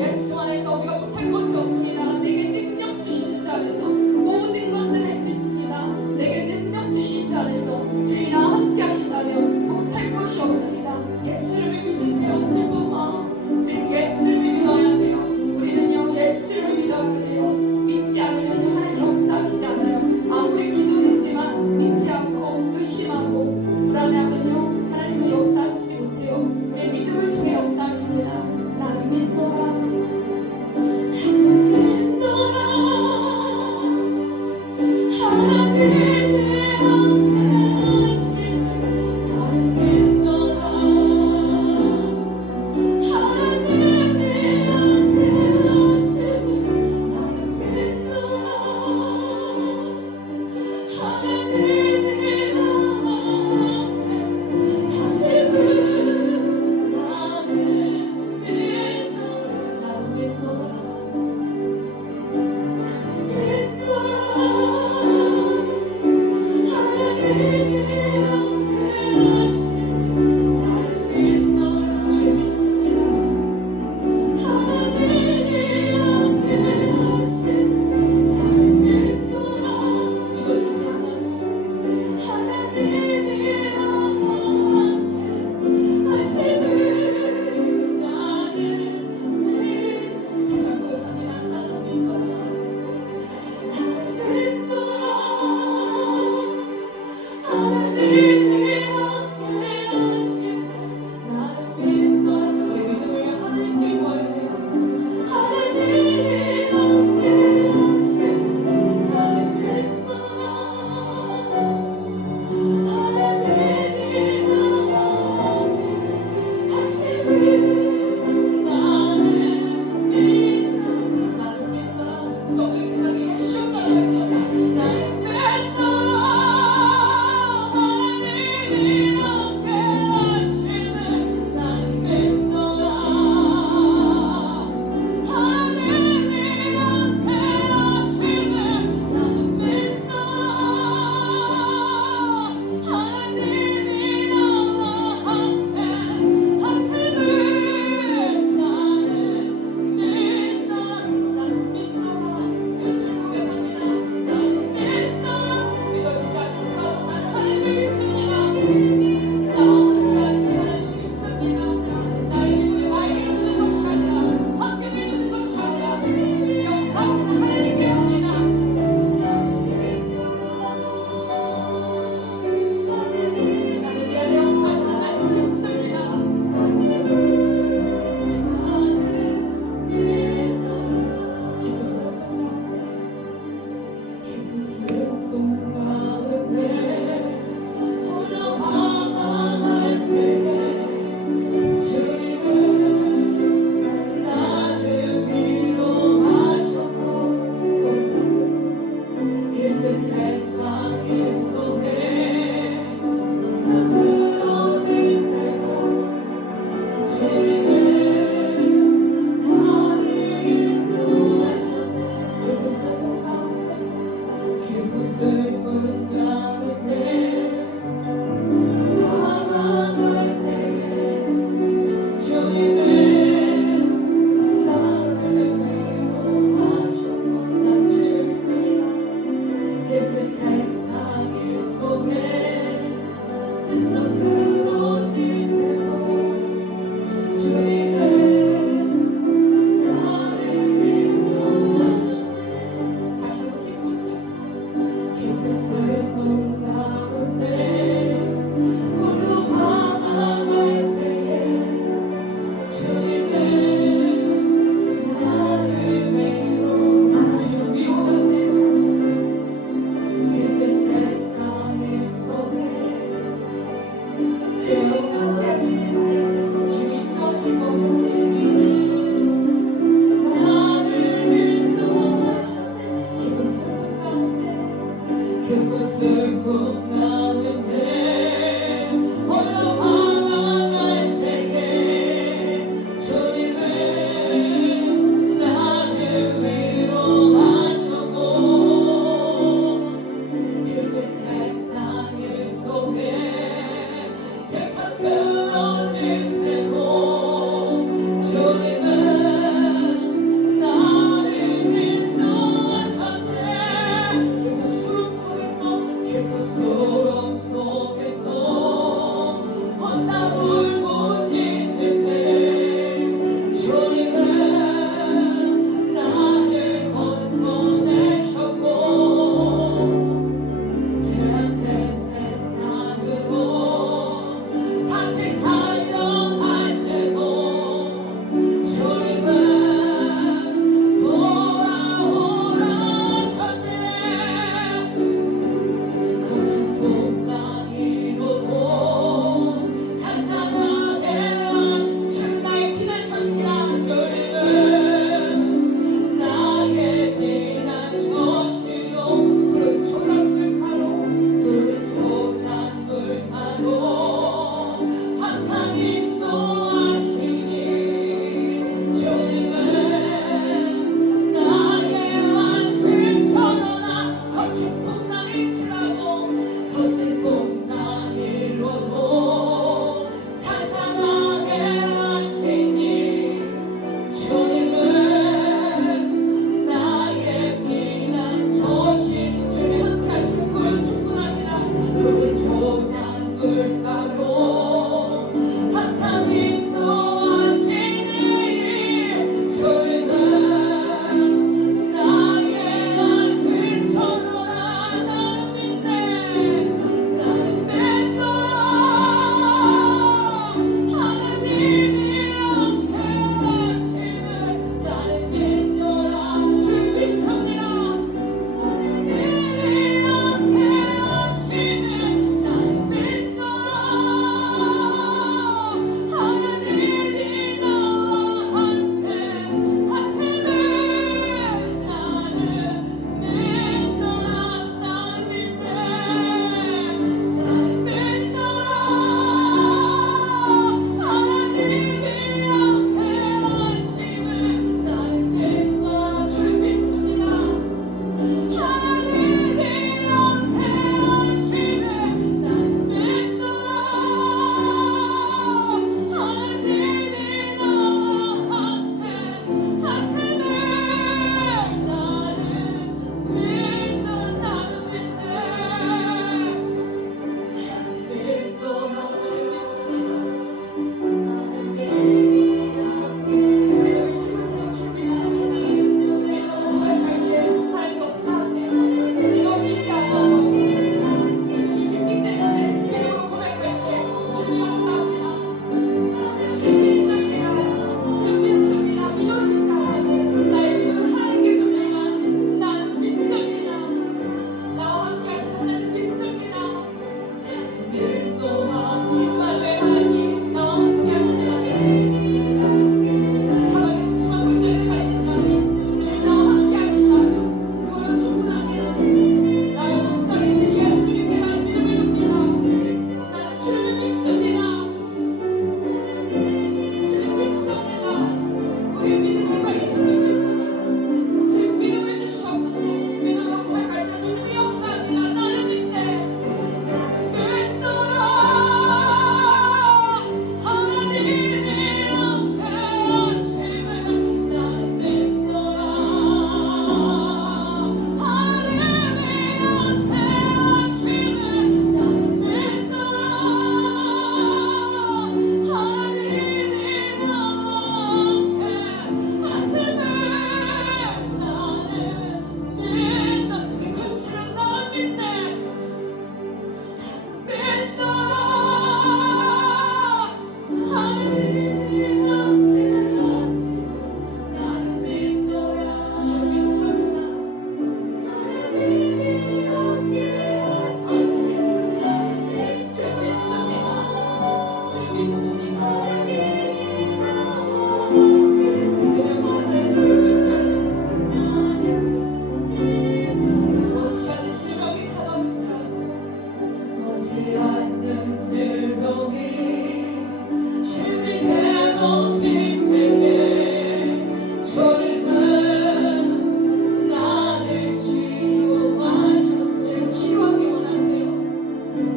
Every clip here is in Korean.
예수 안에서 우리가 못할 것이 없습니다. 내게 능력 주신 자 안에서 모든 것을 할 수 있습니다. 내게 능력 주신 자 안에서 주님 나와 함께 하신다면 못할 것이 없습니다. 예수를 믿으세요. 슬픈 마음 주님 예수를 믿어야 돼요. 우리는요 예수를 믿어야 돼요. 믿지 않으면 하나님 역사하시지 않아요. 아무리 기도했지만 믿지 않고 의심하고 불안해하면요 하나님은 역사하시지 못해요. 우리의 믿음을 통해 역사하시지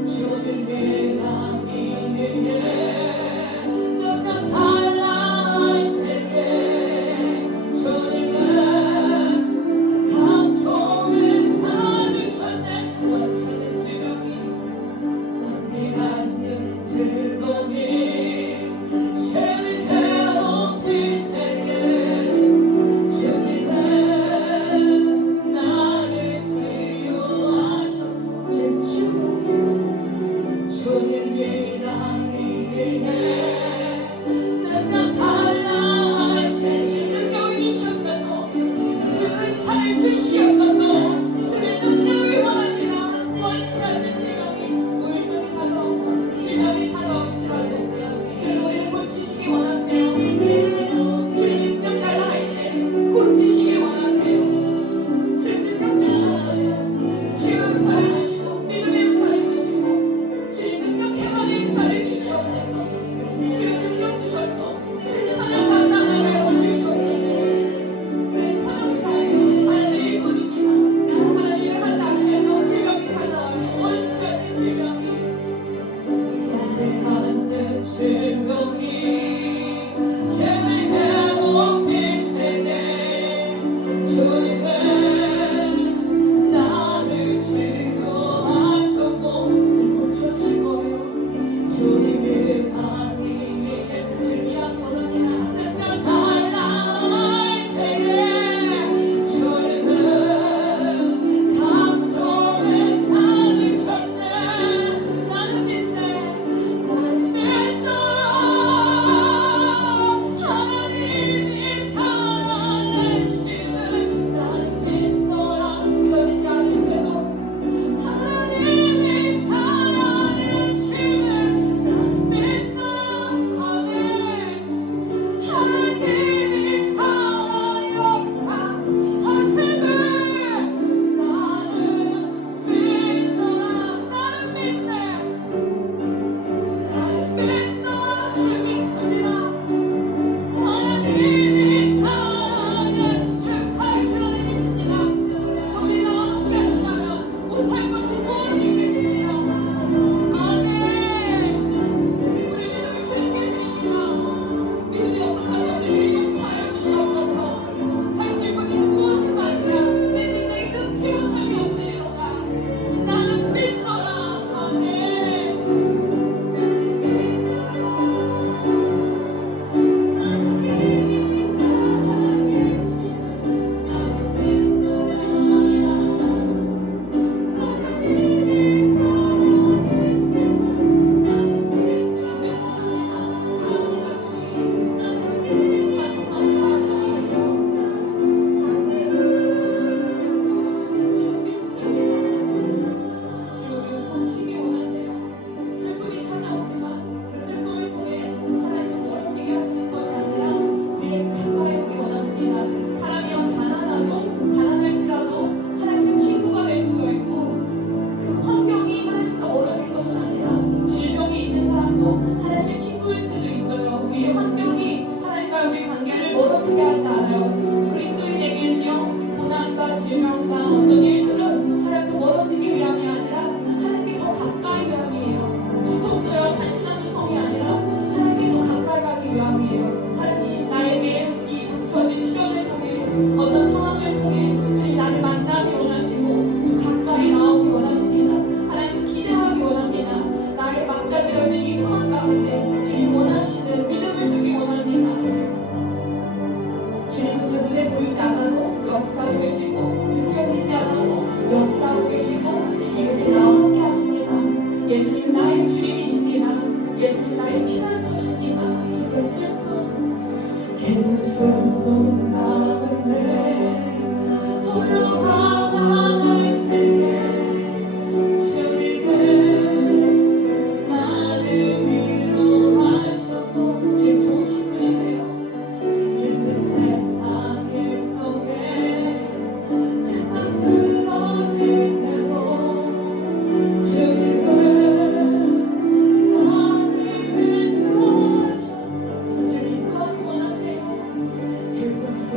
주님의 왕이네 Give us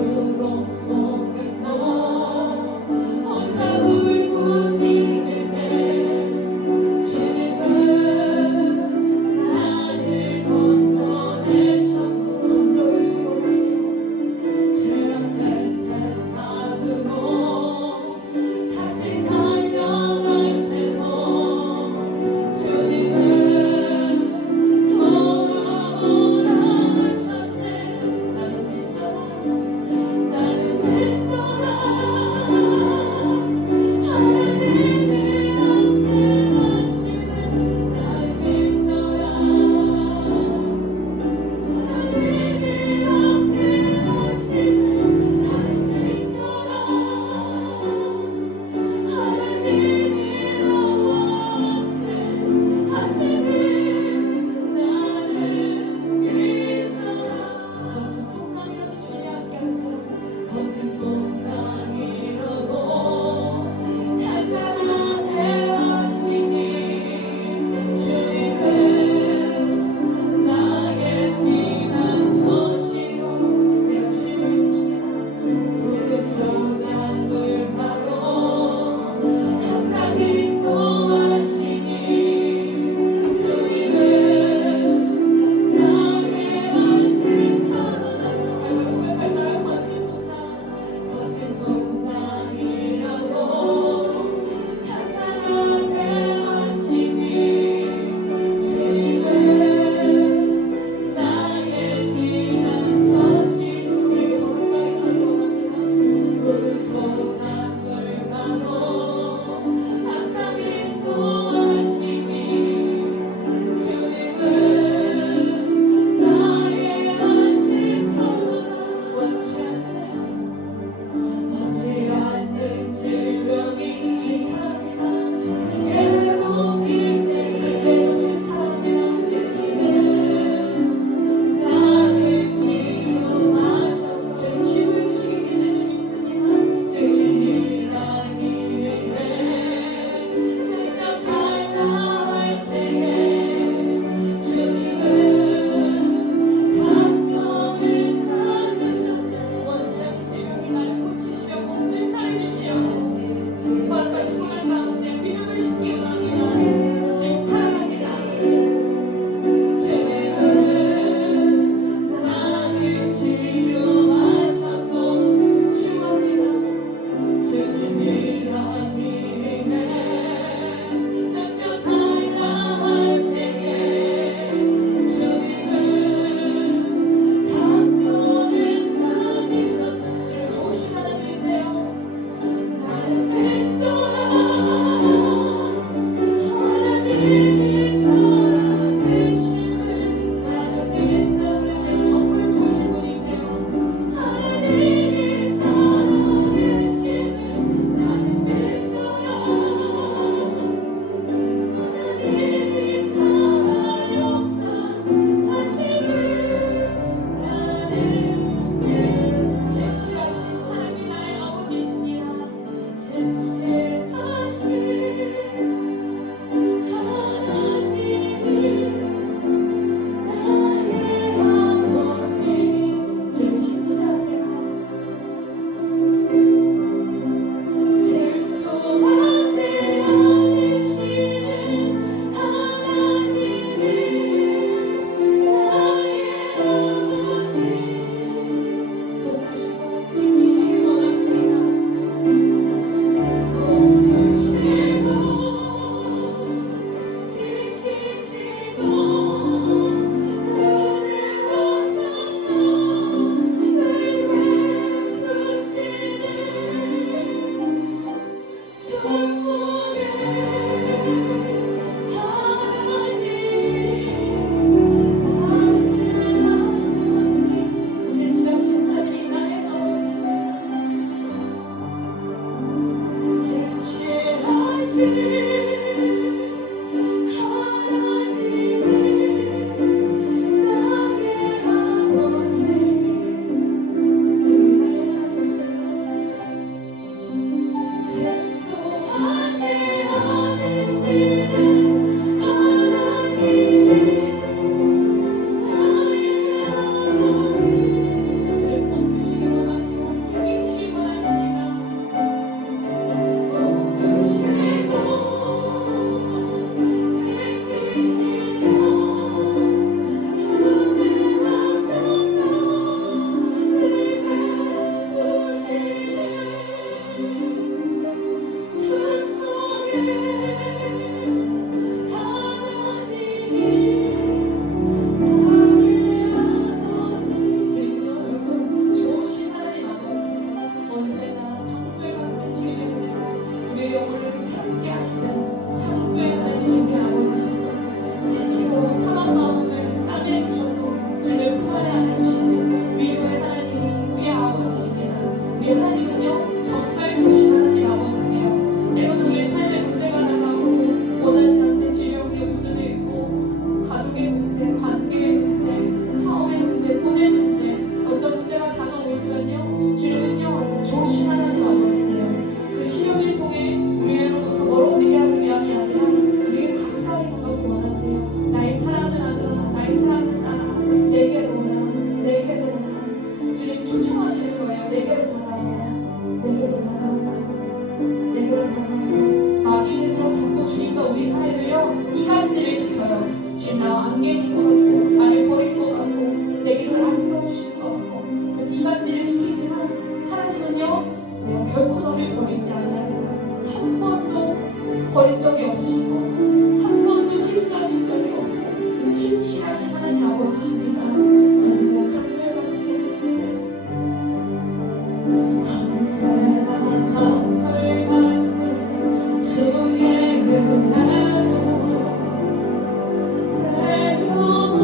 주님도 우리 사이를요 이간질을 시켜요. 주님 나와 안 계신 것 같고 나를 버린 것 같고 내 기도를 안 들어주신 것 같고 이간질을 시키지만 하나님은요 내가 결코 너를 버리지 않아요. 한 번도 버린 적이 없으시고 한 번도 실수하신 적이 없어요. 신실하신 하나님 아버지십니다. 언제나 강물같은 주의 은혜로 내 영혼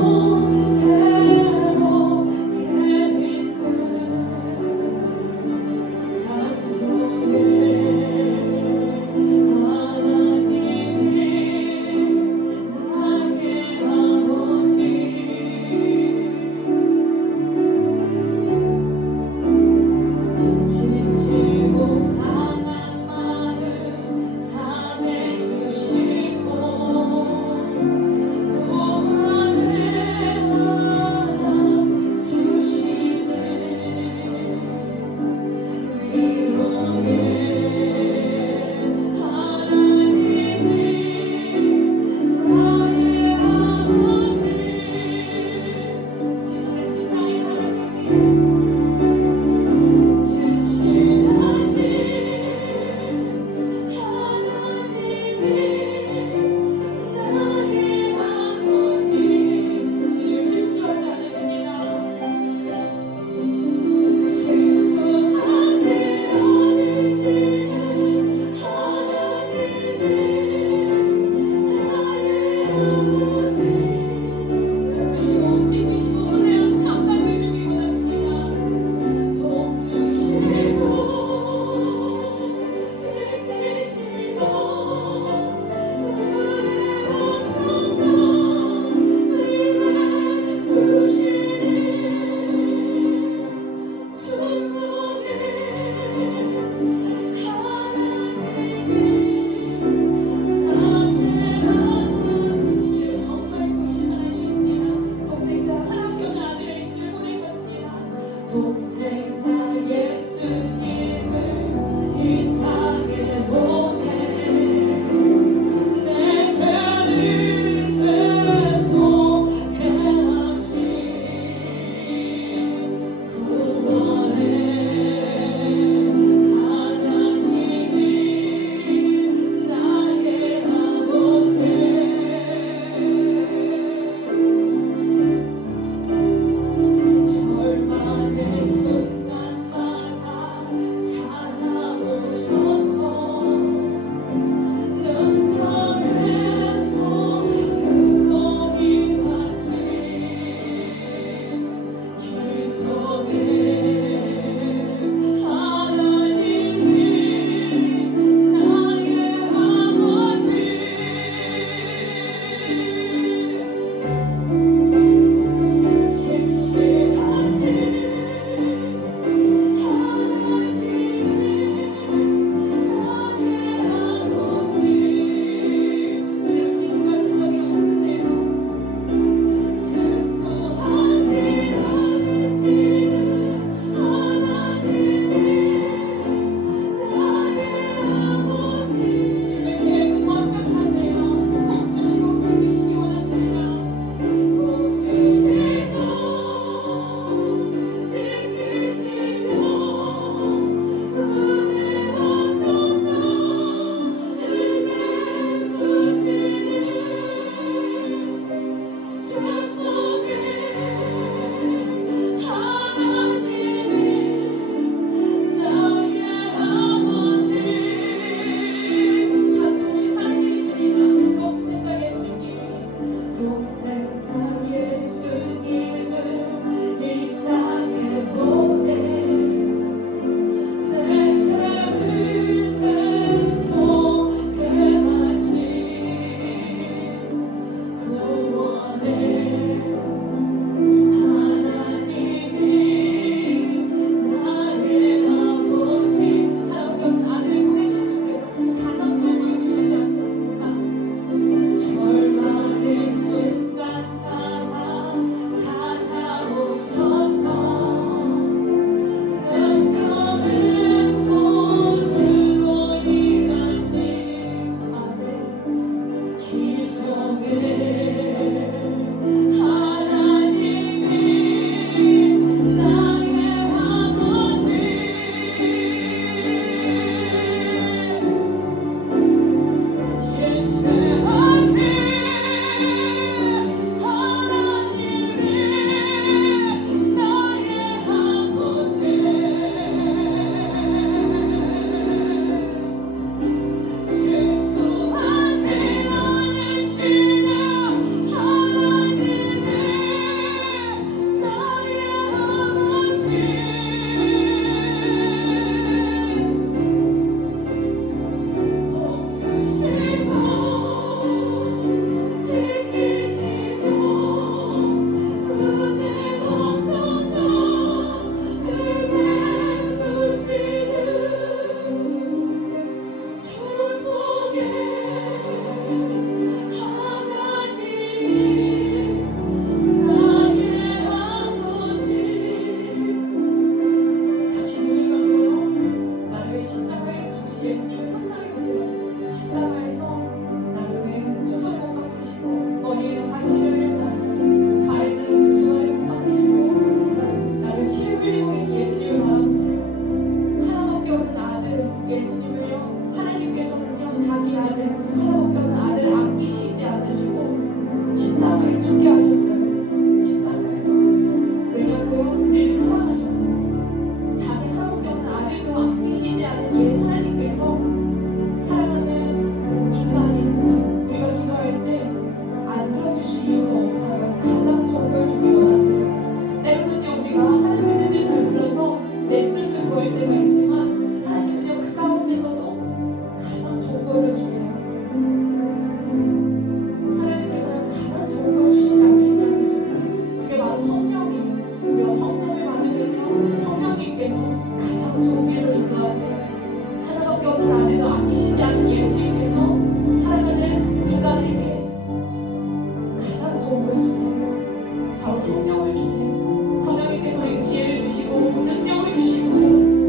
성령을 주세요. 성령님께서 우리에게 지혜를 주시고 능력을 주시고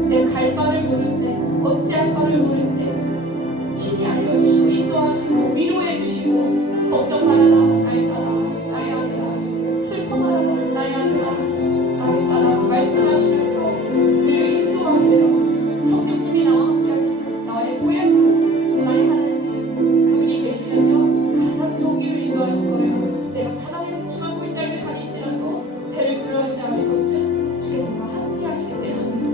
내 갈 바를 모를 때 어찌할 바를 모를 때 친히 알려주시고 인도하시고 위로해 주시고 걱정 말아라 나의 딸아 나의 아들아 슬퍼 말아라 나의 아들아 나의 딸아 말씀하시면서 우리를 인도하세요. 성령님이 나와 함께 하시고 나의 보혜사 나의 하나님 그분이 계시면요 가장 좋은 길을 인도하실 거예요. 내가 사랑의 치마 골짜기를 다닐지라도 배를 두려워하지 않을 것은 주께서 나와 함께 하시기 때문입니다.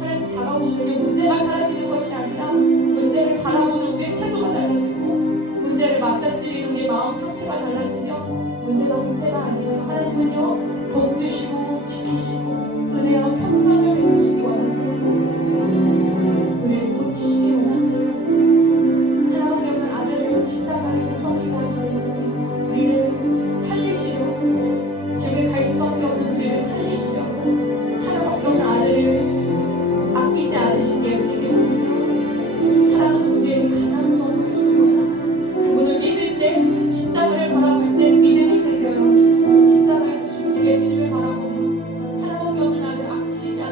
하나님 다가오시면 문제가 사라지는 것이 아니라 문제를 바라보는 우리의 태도가 달라지고 문제를 맞닥뜨리는 우리의 마음 상태가 달라지며 문제가 문제가 아니에요. 하나님은요 복 주시고 지키시고 은혜와 평강을 베푸시기 원하세요. 우리를 고치시기 원하세요. 하나밖에 없는 아들을 십자가에 못 박히게 하신 예수님 우리를 살리시려고 집에 갈 수밖에 없는 우리를 살리시려고 하나밖에 없는 아들을 아끼지 않으신 예수님께서는요 사랑하는 우리에게 가장 좋은 걸 주길 원하세요. 그분을 믿을 때 십자가를 바라볼 때 믿음이 생겨요. 십자가에서 주신 예수님을 바라보며 하나밖에 없는 아들을 아끼지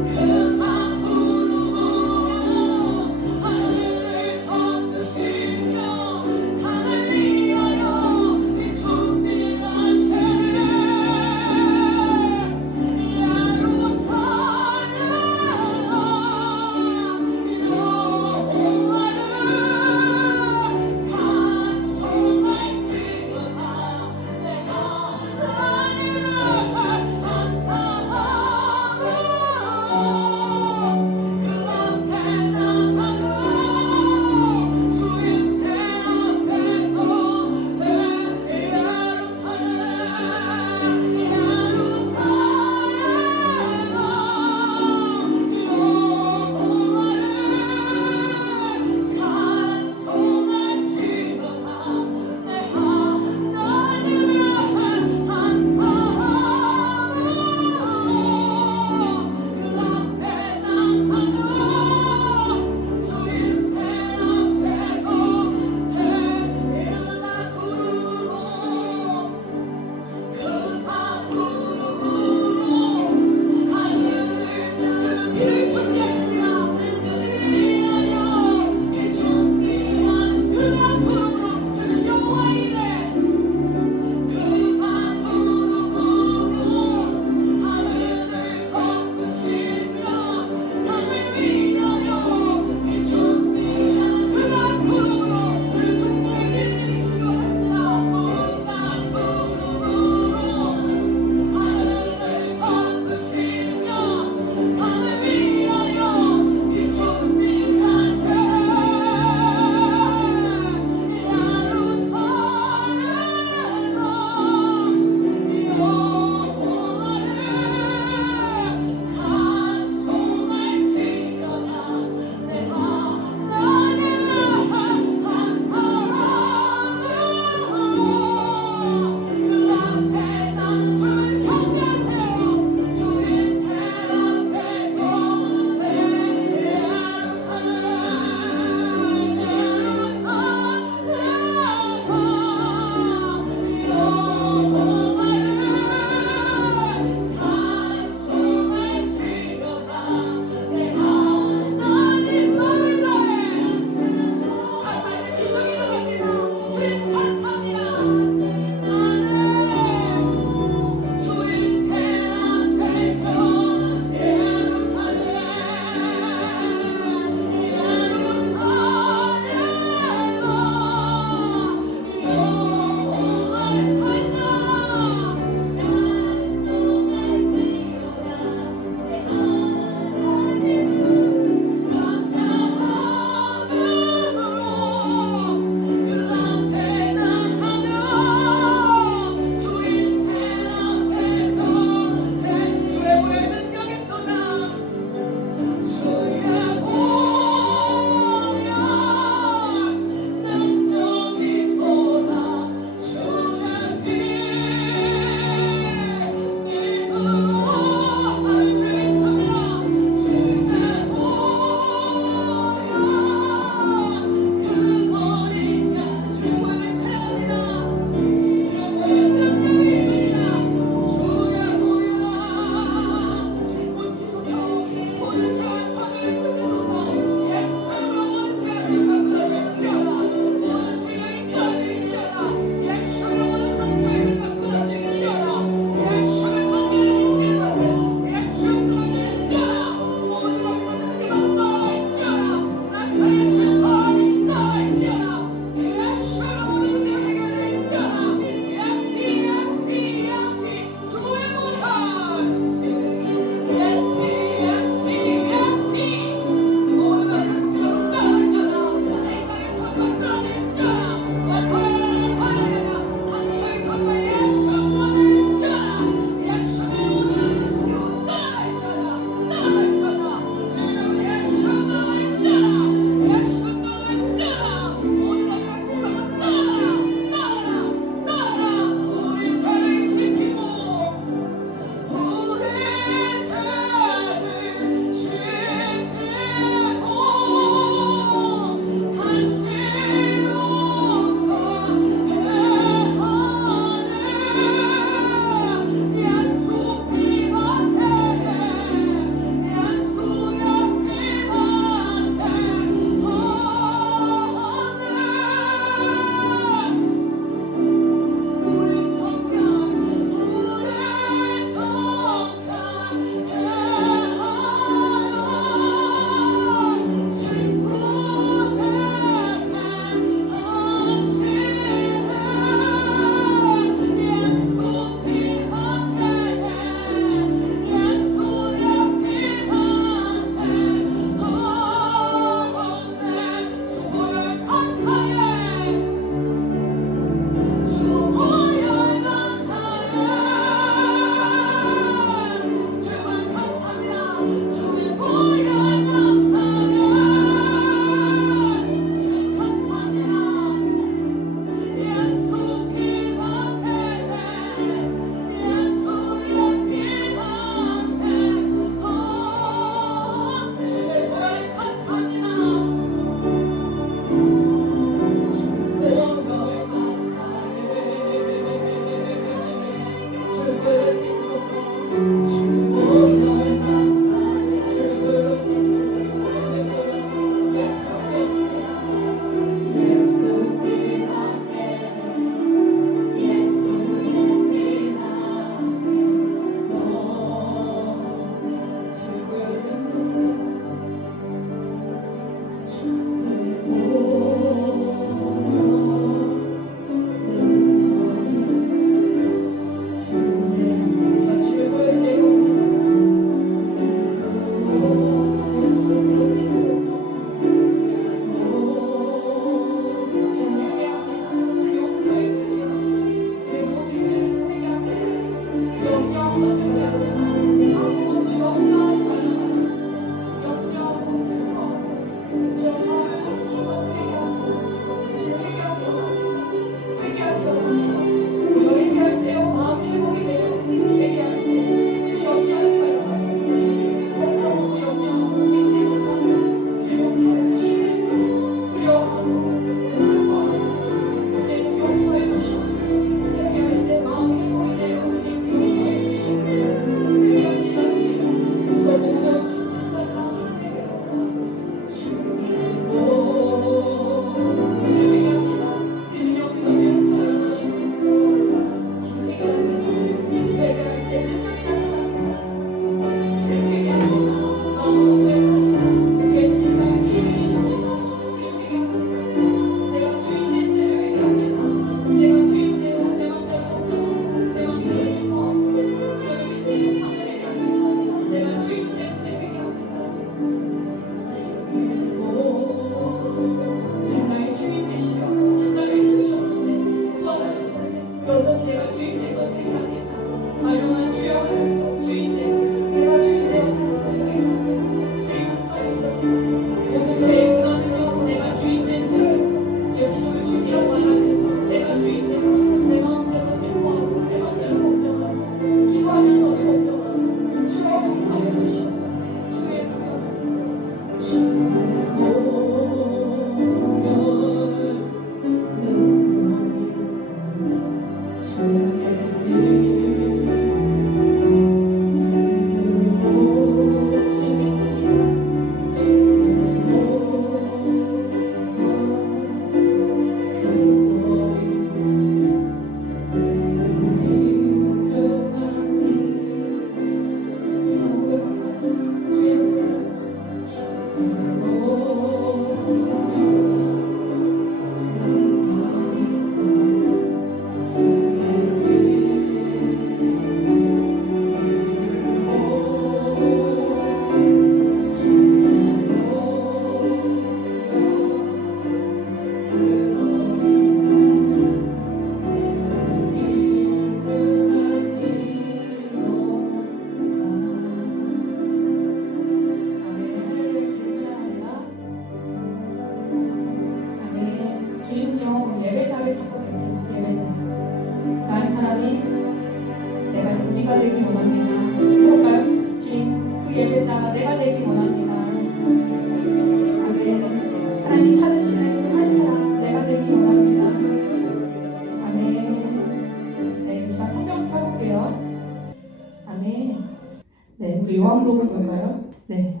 요한복음 볼까요? 네,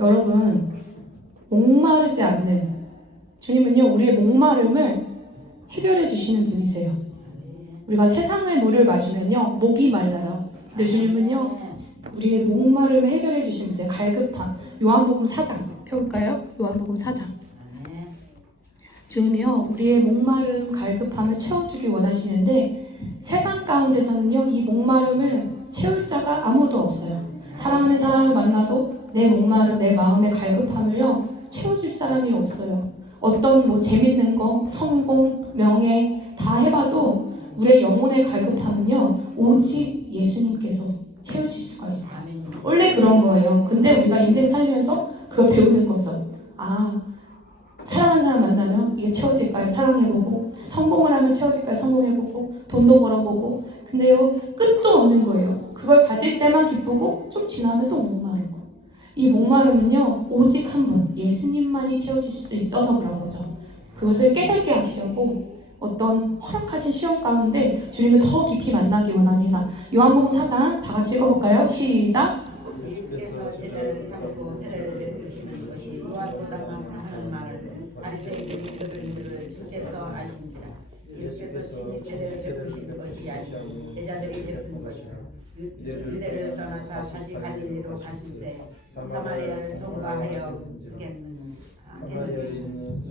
여러분 목마르지 않는 주님은요 우리의 목마름을 해결해 주시는 분이세요. 우리가 세상의 물을 마시면요 목이 말라요. 근데 주님은요 우리의 목마름을 해결해 주시는 분이세요. 갈급함. 요한복음 4장 펴볼까요? 요한복음 4장. 주님이요 우리의 목마름 갈급함을 채워주기 원하시는데 세상 가운데서는요 이 목마름을 채울 자가 아무도 없어요. 사랑하는 사람을 만나도 내 목마름 내 마음의 갈급함을요 채워줄 사람이 없어요. 어떤 뭐 재밌는 거 성공 명예 다 해봐도 우리의 영혼의 갈급함은요 오직 예수님께서 채우실 수가 있어요. 원래 그런 거예요. 근데 우리가 인생 살면서 그걸 배우는 거죠. 사랑하는 사람 만나면 이게 채워질까요? 사랑해보고 성공을 하면 채워질까요? 성공해보고 돈도 벌어보고 근데요 끝도 없는 거예요. 그걸 가질 때만 기쁘고 좀 지나면 또 목마르고 이 목마름은요 오직 한 분 예수님만이 채워줄 수 있어서 그런 거죠. 그것을 깨닫게 하시려고 어떤 허락하신 시험 가운데 주님을 더 깊이 만나기 원합니다. 요한복음 4장 다 같이 읽어볼까요? 시작. 예수께서 제자를 삼고 세례를 베푸시는 것이 노아보다 많다 하는 말을 바리새인들이 들은 줄을 주께서 아신지라. 예수께서 친히 세례를 베푸시는 것이 아니고 제자들이 베푸는 것이라. 유대를 떠나사 다시 갈릴리로 가시세 사마리아를 통과하여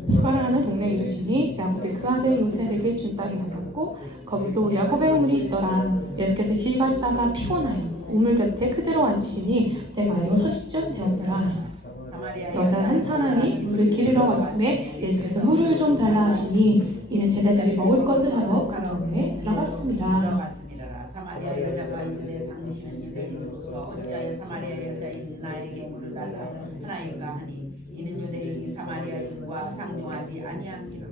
수가라는 동네에 이르시니 야곱이 그 아들 요셉에게 준 땅이 가깝고 거기 또 야곱의 우물이 있더라. 예수께서 길 가시다가 피곤하여 우물 곁에 그대로 앉으시니 때가 6시쯤 되었더라. 여자 한 사람이 물을 기르러 왔음에 예수께서 물을 좀 달라 하시니 이는 제자들이 먹을 것을 하러 가나안에 들어갔습니다. 사마리아 여자가 유대 당시는 유대인으로서 어찌하여 사마리아 여자인 나에게 물을 달라 하나이까 하니 이는 유대인이 사마리아인과 상종하지 아니함이라.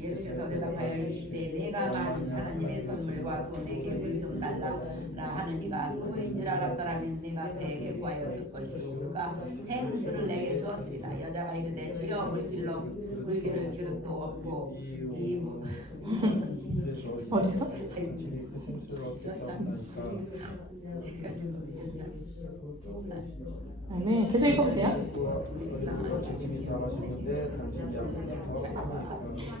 예수께서 대답하여 이르시되 내가 말한 하나님의 선물과 또 내게 물 좀 달라 하는 이가 누구인 줄 알았더라면 내가 그에게 구하였을 것이요 그가 생수를 내게 주었으리라. 여자가 이르되 주여 물길로 물기를 기름도 없고 이 어디서? 네, 계속 읽어보세요.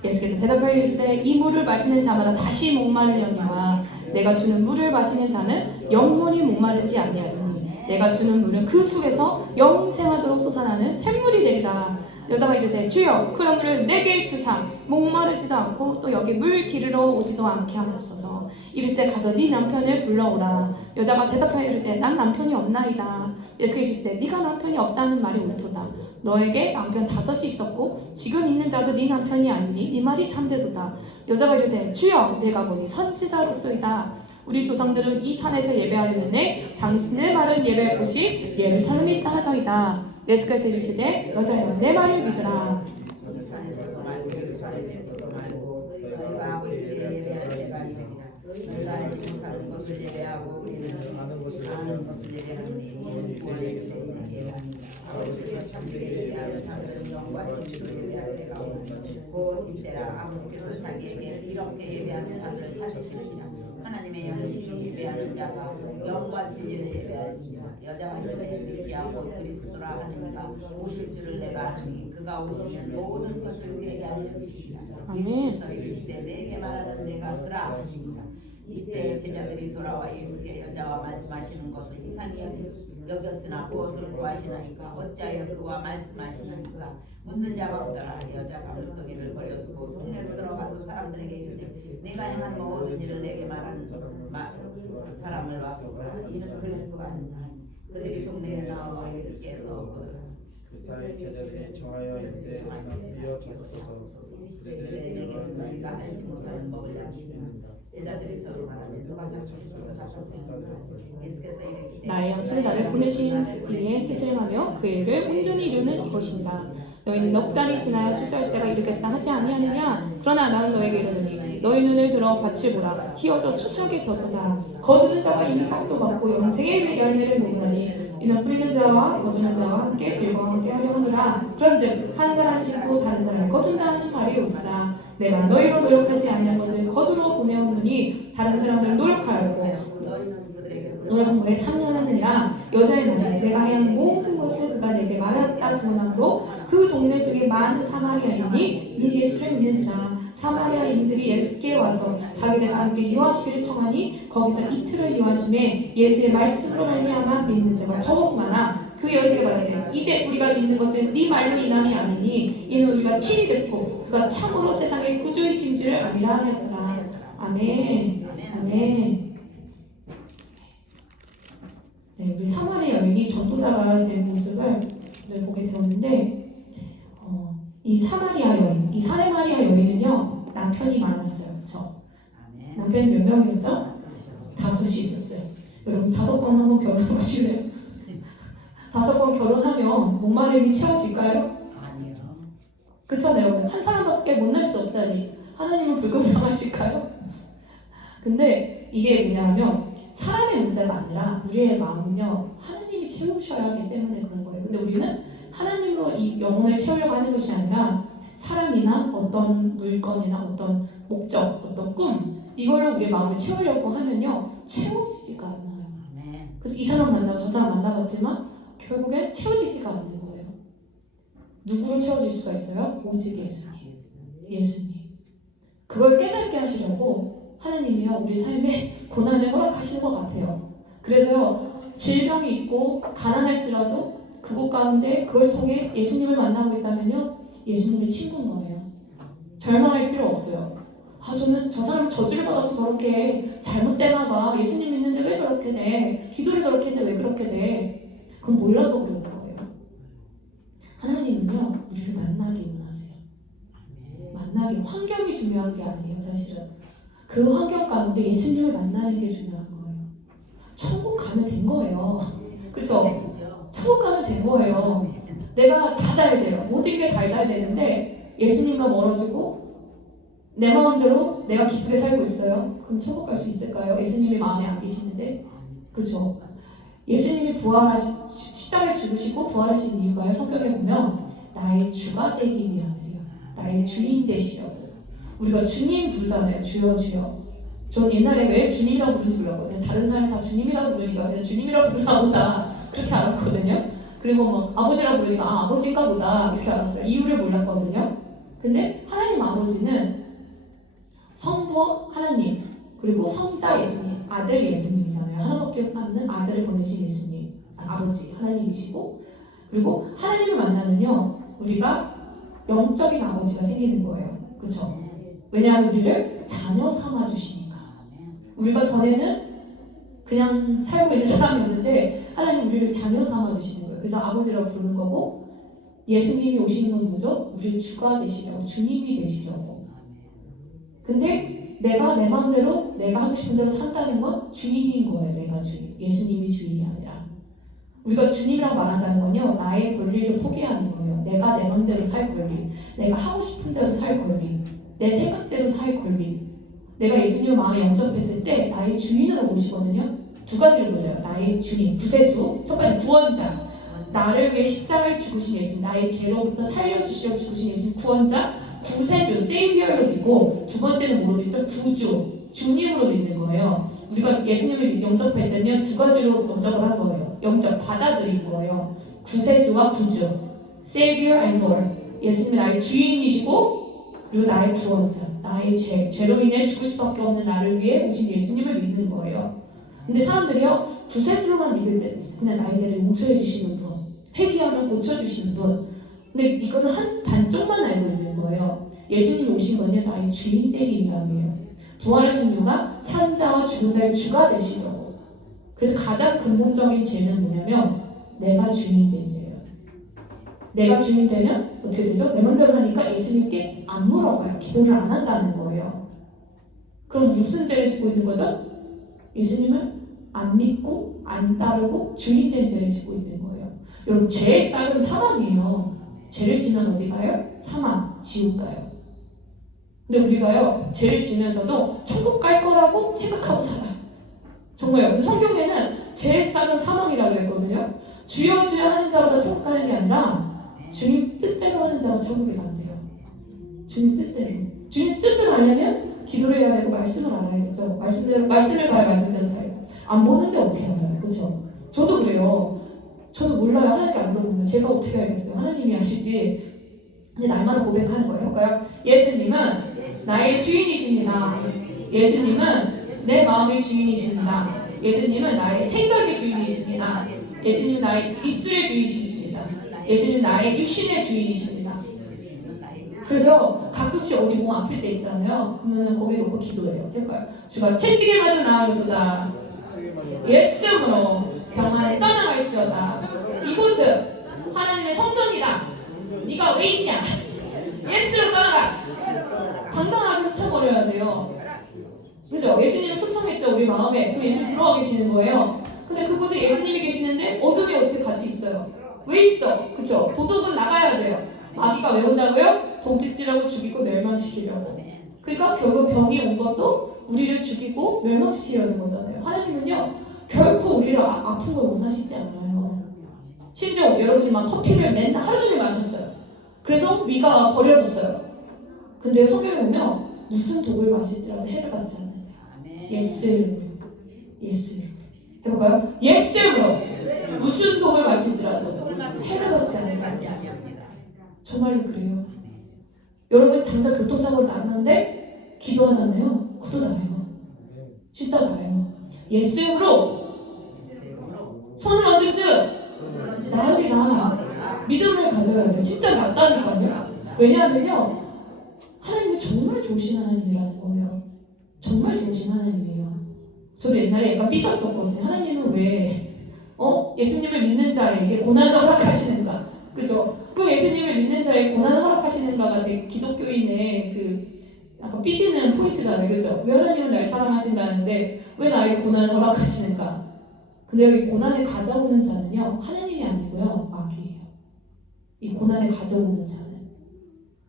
예수께서 대답하여 이르시되 이 물을 마시는 자마다 다시 목마르려니와 내가 주는 물을 마시는 자는 영원히 목마르지 아니하리니 내가 주는 물은 그 속에서 영생하도록 솟아나는 샘물이 되리라. 여자가 이르되 주여 그런 물을 내게 주사 목마르지도 않고 또 여기 물 기르러 오지도 않게 하옵소서. 이르시되 가서 네 남편을 불러오라. 여자가 대답하여 이르되 난 남편이 없나이다. 예수께서 이르시되 네가 남편이 없다는 말이 옳도다. 너에게 남편 5이 있었고 지금 있는 자도 네 남편이 아니니 네 말이 참되도다. 여자가 이르되 주여 내가 보니 선지자로소이다. 우리 조상들은 이 산에서 예배하였는데 당신의 말은 예배할 곳이 예루살렘에 있다 하더이다. 예수께서 이르시되 여자여 내 말을 믿으라. 너희가 알지 못하는 것을 예배하고 우리는 아는 것을 예배하니 이는 구원의 주님의 예배합니다. 아버지께서 자기에게 예배하는 자들은 영과 진실로 예배할 때가 오는 곧 이때라. 아버지께서 자기에게 이렇게 예배하는 자들을 찾으시느니라. 하나님의 영신이 예배하는 자가 영과 진리를 예배하시며 여자가 이르되 메시아고 그리스도라 하느니가 오실 줄을 내가 아니 그가 오시면 모든 것을 우리에게 알려주시리라. 예수께서 이르시되 내게 말하는 내가 그라 하시니라. 이때 제자들이 돌아와 예수께 여자와 말씀하시는 것을 이상히 여겼으나 무엇을 구하시나이까 어찌하여 그와 말씀하시나이까 묻는 자가 없더라. 여자가 물동이를 버려두고 동네로 들어가서 사람들에게 이르되 내가 행한 모든 일을 내게 말하는 사람을 왔소라. 이는 그리스도가 아니냐. 그들이 동네에 나와 예수께서 보더라. 그 사이 제자들이 정하여 이르되 이어 주옵소서. 내게 너희가 알지 못하는 법을 양식이나 제자들이 서로 말하되 누가 잡수소서 잡수소서. 예수께서 이르시되 나의 양식을 나를 보내신 이의 뜻을 하며 그 일을 온전히 이루는 이것입니다. 너희는 넉 달이 지나야 추수할 때가 이르겠다 하지 아니하느냐. 그러나 나는 너에게 이르노니 너희 눈을 들어 밭을 보라. 희어져 추수하게 되었도다. 거두는 자가 이미 싹도 받고 영생의 열매를 맺나니 이는 뿌리는 자와 거두는 자와 함께 즐거워하게 하려 하노라. 그런즉 한 사람 심고 다른 사람을 거둔다 하는 말이 옳다. 내가 너희로 노력하지 않는 것을 거두러 보내었노니 다른 사람을 노력하였고 너희는 그들의 참여하느니라. 여자의 말에 내가 하는 모든 것을 그가 내게 말하였다 증언하므로 그 동네 중에 많은 사마리아인이 예수를 믿는지라. 사마리아인들이 예수께 와서 자기들과 함께 유하시기를 청하니 거기서 이틀을 유하심에 예수의 말씀으로 말미암아 믿는 자가 더욱 많아. 그 여자가 말하되 이제 우리가 믿는 것은 네 말로 인함이 아니니 이는 우리가 친히 듣고 그가 참으로 세상의 구주이신 줄을 알미라 하였더라. 아멘. 아멘. 네, 우리 사마리아 여인이 전도사가 된 모습을 보게 되었는데 이 사마리아 여인, 이 사마리아 여인은요 남편이 많았어요. 그렇죠? 남편이 몇 명이었죠? 5이 있었어요. 여러분 5번 한번 결혼해 보실래요? 5번 결혼하면 목마름이 채워질까요? 아니요. 그렇잖아요. 한 사람밖에 못날 수 없다니 하나님은 불공평하실까요? 근데 이게 뭐냐면 사람의 문제가 아니라 우리의 마음은요 하나님이 채우셔야 하기 때문에 그런 거예요. 근데 우리는 하나님으로 이 영혼을 채우려고 하는 것이 아니라 사람이나 어떤 물건이나 어떤 목적, 어떤 꿈 이걸로 우리의 마음을 채우려고 하면요 채워지지가 않아요. 그래서 이 사람 만나고 저 사람 만나봤지만 결국엔 채워지지가 않는 거예요. 누구로 채워질 수가 있어요? 오직 예수님. 예수님. 그걸 깨닫게 하시려고 하나님이요 우리 삶에 고난을 허락하시는 것 같아요. 그래서요 질병이 있고 가난할지라도 그곳 가운데 그걸 통해 예수님을 만나고 있다면요 예수님의 친구인 거예요. 절망할 필요 없어요. 저는 저 사람 저주를 받아서 저렇게 잘못되나 봐. 예수님 믿는데 왜 저렇게 돼? 기도를 저렇게 했는데 왜 그렇게 돼? 그건 몰라서 그런 거예요. 하나님은요 우리를 만나기 원하세요. 만나기 환경이 중요한 게 아니에요. 사실은 그 환경 가운데 예수님을 만나는 게 중요한 거예요. 천국 가면 된 거예요. 그렇죠? 천국 가면 된 거예요. 내가 다 잘 돼요. 모든 게 다 잘 되는데 예수님과 멀어지고 내 마음대로 내가 기쁘게 살고 있어요. 그럼 천국 갈 수 있을까요? 예수님이 마음에 안 계시는데. 그렇죠? 예수님이 십자가에 죽으시고 부활하신 이유가요. 성경에 보면 나의 주가 되기 위함이에요. 나의 주인 되시려고. 우리가 주님 부르잖아요. 주여 주여. 전 옛날에 왜 주님이라고 부르는지 몰랐거든요. 다른 사람이 다 주님이라고 부르니까 그냥 주님이라고 부르나 보다 그렇게 알았거든요. 그리고 뭐 아버지라고 부르니까 아버지인가 보다 이렇게 알았어요. 이유를 몰랐거든요. 근데 하나님 아버지는 성부 하나님 그리고 성자 예수님 아들 예수님이잖아요. 하나밖에 없는 아들을 보내신 예수님 아버지 하나님이시고 그리고 하나님을 만나면요 우리가 영적인 아버지가 생기는 거예요. 그렇죠? 왜냐하면 우리를 자녀 삼아주시니까. 우리가 전에는 그냥 살고 있는 사람이었는데 하나님 우리를 자녀 삼아주시는 거예요. 그래서 아버지라고 부르는 거고 예수님이 오시는 건 뭐죠? 우리의 주가 되시려고 주님이 되시려고. 근데 내가 내 마음대로 내가 하고 싶은 대로 산다는 건 주인인 거예요. 내가 주인. 예수님이 주인이 아니라. 우리가 주님이라고 말한다는 건요. 나의 권리를 포기하는 거예요. 내가 내 마음대로 살 권리. 내가 하고 싶은 대로 살 권리. 내 생각대로 살 권리. 내가 예수님을 마음에 영접했을 때 나의 주인으로 모시거든요. 두 가지를 보세요. 나의 주인, 구세주. 첫 번째 구원자. 나를 위해 십자가에 죽으신 예수님. 나의 죄로부터 살려주시려 죽으신 예수님. 구원자. 구세주, 세이비어로 믿고 두 번째는 뭐로 믿죠? 구주, 주님으로 믿는 거예요. 우리가 예수님을 영접할 때는 두 가지로 영접을 한 거예요. 영접, 받아들인 거예요. 구세주와 구주, Savior and Lord. 예수님이 나의 주인이시고 그리고 나의 구원자, 나의 죄로 인해 죽을 수밖에 없는 나를 위해 오신 예수님을 믿는 거예요. 근데 사람들이요 구세주로만 믿을 때 있어요. 그냥 나의 죄를 용서해 주시는 분, 회개하면 고쳐주시는 분. 근데 이거는 한 반쪽만 알고 있는 거예요. 예수님이 오신 건요 나의 주인 되기 위함이에요. 부활하신 이유가 산자와 죽은 자의 주가 되시려고. 그래서 가장 근본적인 죄는 뭐냐면 내가 주인 된 죄예요. 내가 주인 되면 어떻게 되죠? 내 맘대로 하니까 예수님께 안 물어봐요. 기도를 안 한다는 거예요. 그럼 무슨 죄를 짓고 있는 거죠? 예수님을 안 믿고 안 따르고 주인 된 죄를 짓고 있는 거예요. 여러분 죄의 싹은 사망이에요. 죄를 지면 어디 가요? 사망, 지옥 가요. 근데 우리가요 죄를 지면서도 천국 갈 거라고 생각하고 살아요. 정말요. 성경에는 죄의 싹은 사망이라고 했거든요. 주여 주여 하는 자보다 천국 가는 게 아니라 주님 뜻대로 하는 자가 천국에 간대요. 주님 뜻대로. 주님 뜻을 알려면 기도를 해야 되고 말씀을 알아야겠죠. 말씀을 봐야 말씀대로 살아요. 안 보는데 어떻게 알아요? 그렇죠? 저도 그래요. 저도 몰라요. 하나님께 안 물어보면 제가 어떻게 알겠어요. 하나님이 아시지. 근데 날마다 고백하는 거예요. 그러니까 예수님은 나의 주인이십니다. 예수님은 내 마음의 주인이십니다. 예수님은 나의 생각의 주인이십니다. 예수님은 나의 입술의 주인이십니다. 예수님은 나의 육신의 주인이십니다. 그래서 가끔씩 어디 몸 아플 때 있잖아요. 그러면 거기에 놓고 기도해요. 그러니까 주가 채찍에 맞아 나아가도다. 예수 이름으로 병만에 떠나갈지어다. 이곳은 하나님의 성전이다. 네가 왜 있냐? 예수로 떠나가. 당당하게 훔쳐버려야 돼요. 그죠? 예수님을 초청했죠. 우리 마음에. 그럼 예수님 들어와 계시는 거예요. 근데 그곳에 예수님이 계시는데 어둠이 어떻게 같이 있어요? 왜 있어? 그죠? 도둑은 나가야 돼요. 마귀가 왜 온다고요? 도둑질하고 죽이고 멸망시키려고. 그러니까 결국 병이 온 것도 우리를 죽이고 멸망시키려는 거잖아요. 하나님은요 결코 우리를 아픈 걸 원하시지 않아요. 심지어 여러분이 막 커피를 맨날 하루 종일 마셨어요. 그래서 위가 버려졌어요. 근데 성경에 보면 무슨 독을 마실지라도 해를 받지 않아요. 예수 이름으로. 예수 이름으로. 해볼까요? 예수 이름으로. 무슨 독을 마실지라도 해를 받지 않아요. 정말로 그래요. 여러분 당장 교통사고를 났는데 기도하잖아요. 그도 나요. 진짜 나요. 예수 이름으로 손을 얹은즉 나으리라. 믿음을 가져야 돼요. 진짜 낫다니까요. 왜냐하면요 하나님이 정말 좋으신 하나님이라는 거예요. 정말 좋으신 하나님이에요. 저도 옛날에 약간 삐졌었거든요. 하나님은 왜 예수님을 믿는 자에게 고난을 허락하시는가? 그죠? 또 예수님을 믿는 자에게 고난을 허락하시는가가 되게 기독교인의 그 약간 삐지는 포인트잖아요. 그죠? 왜 하나님은 날 사랑하신다는데 왜 나에게 고난을 허락하시는가? 근데 여기 고난을 가져오는 자는요 하나님이 아니고요 마귀예요. 이 고난을 가져오는 자는.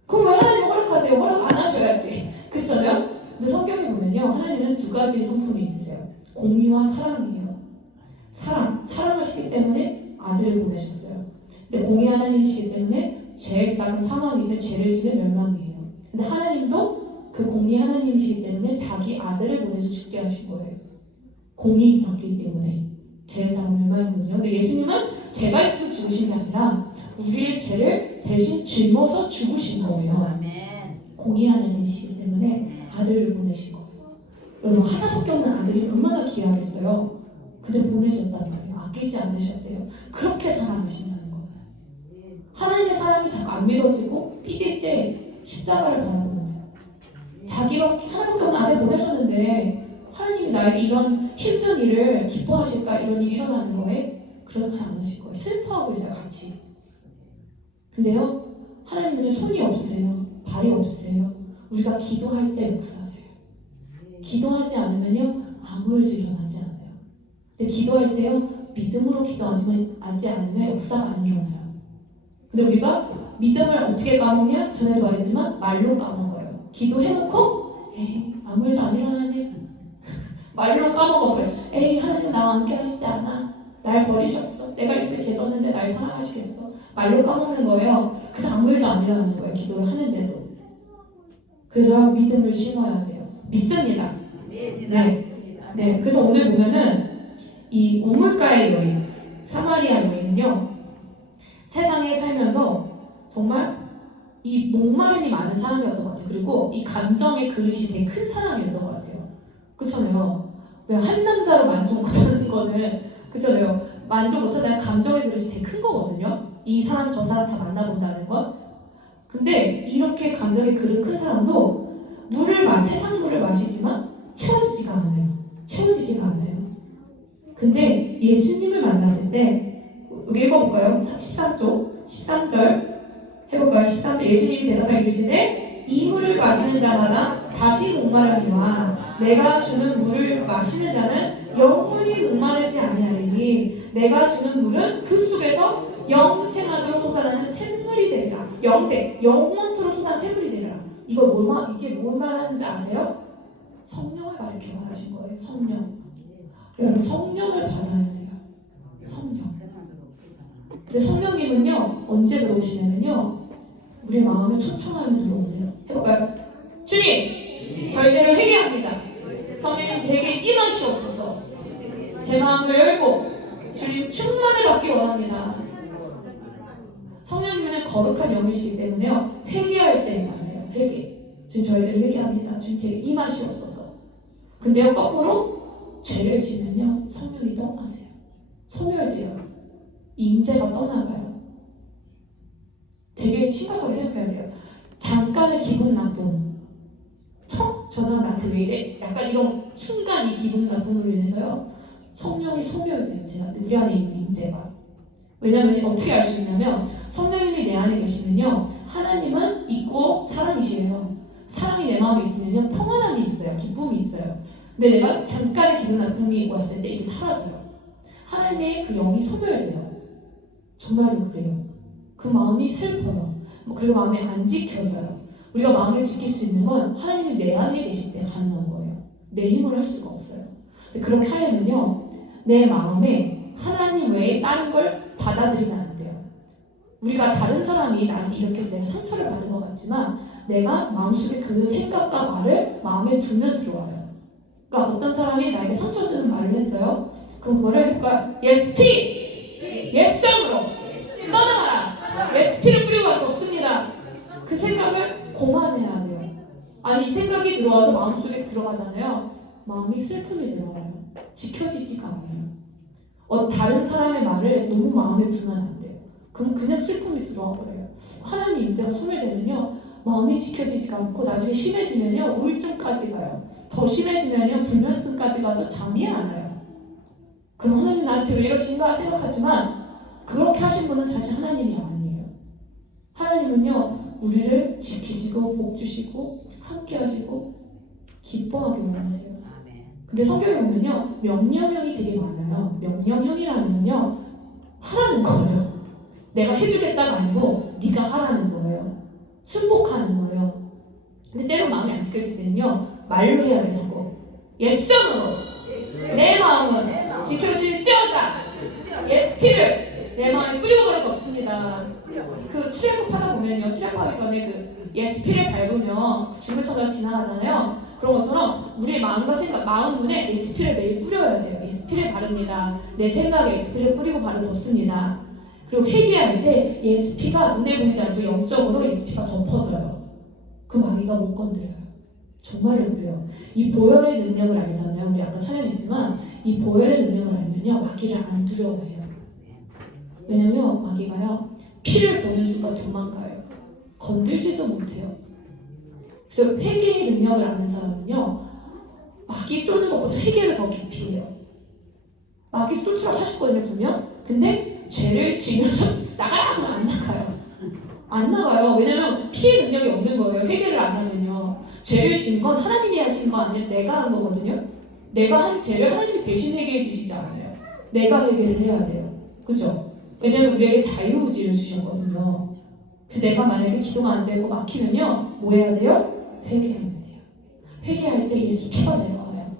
그럼 왜 하나님 허락하세요? 허락 안 하셔야지. 그렇잖아요? 근데 성경에 보면요 하나님은 두 가지 성품이 있으세요. 공의와 사랑이에요. 사랑하시기 때문에 아들을 보내셨어요. 근데 공의 하나님이시기 때문에 죄의 싹은 사망이며 죄를 지면 멸망이에요. 근데 하나님도 그 공의 하나님이시기 때문에 자기 아들을 보내서 죽게 하신 거예요. 공의 맞기 때문에 죄의 싹은 멸망이거든요. 근데 예수님은 죄가 있어서 죽으신 게 아니라 우리의 죄를 대신 짊어서 죽으신 거예요. 공의 하나님이시기 때문에 아들을 보내신 거예요. 여러분 하나밖에 없는 아들이 얼마나 귀하겠어요. 근데 보내셨단 말이에요. 아끼지 않으셨대요. 그렇게 사랑하신다는 거예요. 하나님의 사랑이 자꾸 안 믿어지고 삐질 때 십자가를 바라보는 거예요. 자기가 하나밖에 없는 아들 보내셨는데 하나님이 나에게 이런 힘든 일을 기뻐하실까? 이런 일이 일어나는 거에 그렇지 않으실 거예요. 슬퍼하고 있어요. 같이. 근데요 하나님은 손이 없으세요. 발이 없으세요. 우리가 기도할 때 역사하세요. 기도하지 않으면요 아무 일도 일어나지 않아요. 근데 기도할 때요 믿음으로 기도하지 않으면 역사가 안 일어나요. 근데 우리가 믿음을 어떻게 까먹냐? 전에도 말했지만 말로 까먹어요. 기도해놓고 에이 아무 일도 안 일어나네. 말로 까먹어버려요. 에이 하나님 나와 함께 하시지 않아. 날 버리셨어. 내가 이렇게 죄졌는데 날 사랑하시겠어. 말로 까먹는 거예요. 그래서 아무 일도 안 일어나는 거예요. 기도를 하는데도. 그래서 믿음을 심어야 돼요. 믿습니다. 네. 그래서 오늘 보면은 이 우물가의 여인, 사마리아 여인은요 세상에 살면서 정말 이 목마름이 많은 사람이었던 것 같아요. 그리고 이 감정의 그릇이 되게 큰 사람이었던 것 같아요. 그렇잖아요. 왜 한 남자로 만족 못하는 거는 그렇잖아요. 만족 못하는 감정의 그릇이 되게 큰 거거든요. 이 사람 저 사람 다 만나본다는 건. 근데 이렇게 감정의 그릇 큰 사람도 세상 물을 마시지만 채워지지가 않아요. 근데 예수님을 만났을 때 우리 읽어볼까요? 13절 해볼까요? 13절 예수님이 대답하여 이르시되 이 물을 마시는 자마다 다시 목마르니와 내가 주는 물을 마시는 자는 영원히 목마르지 아니하리니 내가 주는 물은 그 속에서 영생하도록 솟아나는 샘물이 되리라. 영원토록 솟아나는 샘물이 되리라. 이게 뭘 말하는지 아세요? 성령을 이렇게 말하신 거예요. 성령. 여러분 성령을 받아야 돼요. 성령. 근데 성령님은요 언제 들어오시냐면요 우리 마음에 초청하면 들어오세요. 해볼까요? 주님 저희 죄를 회개합니다. 성령님 제게 임하시옵소서. 제 마음을 열고 주님의 거룩한 영이시기 때문에요. 회개할 때 마세요. 회개. 지금 저희들이 회개합니다. 지금 제게 임하시옵소서. 근데요, 거꾸로 죄를 지면요, 성령이 떠나세요. 소멸돼요. 임재가 떠나가요. 되게 심각하게 생각해야 돼요. 잠깐의 기분 나쁨. 저 사람 나한테 왜 이래? 약간 이런 순간 이 기분 나쁨으로 인해서요, 성령이 소멸돼요. 우리 안에 있는 임재가. 왜냐하면 어떻게 알 수 있냐면 성령님이 내 안에 계시면요, 하나님은 있고 사랑이시에요. 사랑이 내 마음에 있으면요, 평안함이 있어요. 기쁨이 있어요. 근데 내가 잠깐의 기분 나쁨이 왔을 때 이게 사라져요. 하나님의 그 영이 소멸돼요. 정말로 그래요. 그 마음이 슬퍼요. 그 마음이 안 지켜져요. 우리가 마음을 지킬 수 있는 건 하나님이 내 안에 계실 때 가능한 거예요. 내 힘으로 할 수가 없어요. 근데 그렇게 하려면요, 내 마음에 하나님 외에 다른 걸 받아들이면 안 돼요. 우리가 다른 사람이 나한테 이렇게 해서 내가 상처를 받은 것 같지만 내가 마음속에 그 생각과 말을 마음에 두면 들어와요. 그러니까 어떤 사람이 나에게 상처 주는 말을 했어요. 그럼 그거를 SP 예성으로 떠나가라. SP를 뿌리고 갈 거 없습니다. 그 생각을 고만해야 돼요. 아니, 이 생각이 들어와서 마음속에 들어가잖아요. 마음이 슬픔이 들어와요. 지켜지지가 않아요. 다른 사람의 말을 너무 마음에 두면 안 돼요. 그럼 그냥 슬픔이 들어와 버려요. 하나님 임재가 소멸되면요, 마음이 지켜지지가 않고 나중에 심해지면요, 우울증까지 가요. 더 심해지면요, 불면증까지 가서 잠이 안 와요. 그럼 하나님 나한테 왜 이러신가 생각하지만 그렇게 하신 분은 사실 하나님이 아니에요. 하나님은요, 우리를 지키시고 복 주시고 함께 하시고 기뻐하게 원하세요. 근데 성경에 보면요, 명령형이 되게 많아요. 명령형이라는 건요, 하라는 거예요. 내가 해주겠다가 아니고 네가 하라는 거예요. 순복하는 거예요. 근데 때로 마음이 안 지켜질 때는요, 말로 해야 돼요. 자꾸 예성으로 내 마음은 지켜질지어다. 예스피를 내 마음에 뿌리고 버려도 없습니다. 그 출애굽 하다 보면요, 출애굽하기 전에 그 예스피를 밟으면 죽을 천사가 지나가잖아요. 그런 것처럼 우리의 마음과 생각, 마음 문에 예스피를 매일 뿌려야 돼요. 예스피를 바릅니다. 내 생각에 예스피를 뿌리고 바르뒀습니다. 그리고 회개할 때 예스피가 눈에 보이지 않고 영적으로 예스피가 덮어져요. 그 마귀가 못 건드려요. 정말로 그래요. 이 보혈의 능력을 알잖아요. 우리 아까 찬양했지만 이 보혈의 능력을 알면요, 마귀를 안 두려워해요. 왜냐면 마귀가요, 피를 보는 순간 도망가요. 건들지도 못해요. 그래서 회개의 능력을 아는 사람은요, 마귀 쫓는 것보다 회개를 더 깊이 해요. 마귀 쫓으라고 하셨거든요, 보면. 근데 죄를 지면서 나가라 하면 안 나가요. 안 나가요. 왜냐면 피의 능력이 없는 거예요. 회개를 안 하면요. 죄를 진 건 하나님이 하신 거 아니에요. 내가 한 거거든요. 내가 한 죄를 하나님이 대신 회개해 주시지 않아요. 내가 회개를 해야 돼요. 그죠? 왜냐면 우리에게 자유의지를 주셨거든요. 그래서 내가 만약에 기도가 안 되고 막히면요, 뭐 해야 돼요? 회개하면 돼요. 회개할 때 예수 피가 내려와요.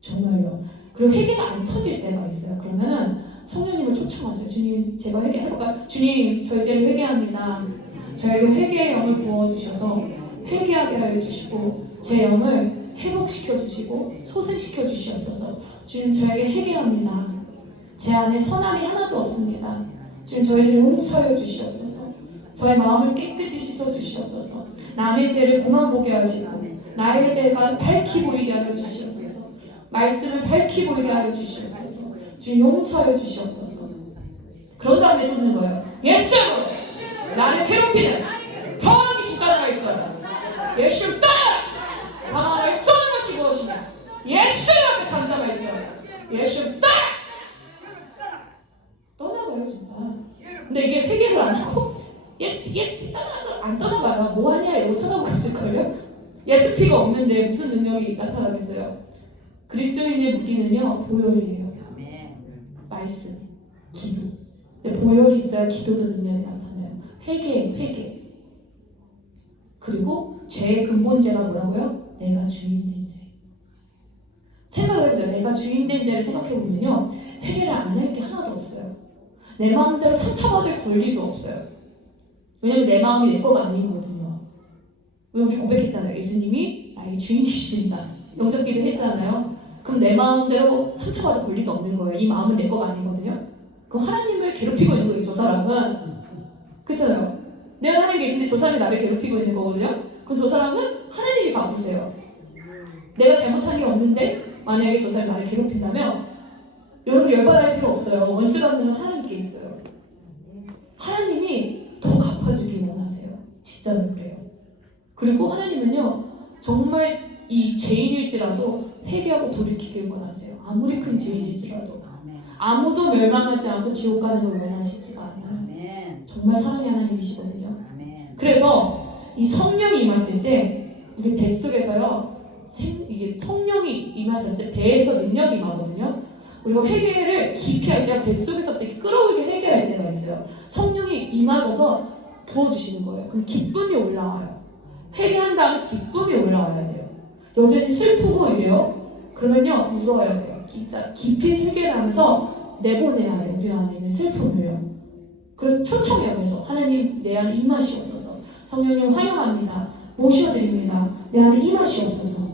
정말요. 그리고 회개가 안 터질 때가 있어요. 그러면은 성령님을 초청하세요. 주님, 제가 회개해볼까요? 주님, 저희 죄를 회개합니다. 저에게 회개의 영을 부어주셔서 회개하게 하여 주시고 제 영을 회복시켜 주시고 소생시켜 주시옵소서. 주님, 저에게 회개합니다. 제 안에 선함이 하나도 없습니다. 주님, 저희 죄를 용서해 주시옵소서. 저의 마음을 깨끗이 씻어 주시옵소서. 남의 죄를 고만 보게 하시고 나의 죄가 밝히 보이게 하여 주시옵소서. 말씀을 밝히 보이게 하여 주시옵소서. 주님, 용서해 주시옵소서. 그런 다음에 듣는 거예요. 예수! 나를 괴롭히는 더하기 십자가가 있잖아. 예수 떠나! 사망을 쏘는 것이 무엇이냐? 예수 앞에 잠잠하 있잖아. 예수 떠나! 떠나가요, 진짜. 근데 이게 회개를 안 하고 예스 떠나가 안 떠나가요. 뭐 하냐 이러고 쳐다보고 있을걸요. 예스피가 없는데 무슨 능력이 나타나겠어요? 그리스도인의 무기는요, 보혈이에요. 말씀, 기도. 근데 보혈이 있어야 기도도 능력이 나타나요. 회개. 그리고 죄의 근본죄가 뭐라고요? 내가 주인된 죄. 생각을 해보세요. 내가 주인된 죄를 생각해보면요, 회개를 안 할 게 하나도 없어요. 내 마음대로 상처받을 권리도 없어요. 왜냐면 내 마음이 내 거가 아니거든요. 우리 고백했잖아요. 예수님이 나의 주인이십니다. 영접기도 했잖아요. 그럼 내 마음대로 상처받을 권리도 없는 거예요. 이 마음은 내 거가 아니거든요. 그럼 하나님을 괴롭히고 있는 거예요, 저 사람은. 그렇잖아요. 내가 하나님 계신데 저 사람이 나를 괴롭히고 있는 거거든요. 그럼 저 사람은 하나님이 바쁘세요. 내가 잘못한 게 없는데 만약에 저 사람이 나를 괴롭힌다면 여러분 열받을 필요 없어요. 원수 갚는 건 하나님께 있어요. 하나님이 더 갚아주길 원하세요. 진짜로 그래요. 그리고 하나님은요 정말 이 죄인일지라도 회개하고 돌이키길 원하세요. 아무리 큰 죄인일지라도 아무도 멸망하지 않고 지옥 가는 걸 원하시지가 않아요. 정말 사랑의 하나님이시거든요. 그래서 이 성령이 임했을 때 우리 뱃속에서요 이게 성령이 임했을 때 배에서 능력이 임하거든요. 우리가 회개를 깊이 할 때 뱃속에서 되게 끌어올게 회개할 때가 있어요. 성령이 임하셔서 부어주시는 거예요. 그럼 기쁨이 올라와요. 회개한 다음에 기쁨이 올라와야 돼요. 여전히 슬프고 이래요. 그러면요 울어야 돼요. 진짜 깊이 회개를 하면서 내보내야 해요. 우리 안에 있는 슬픔을요. 그래서 초청해요. 그래서 하나님 내 안에 임하시옵소서. 성령님 환영합니다. 모셔드립니다. 내 안에 임하시옵소서.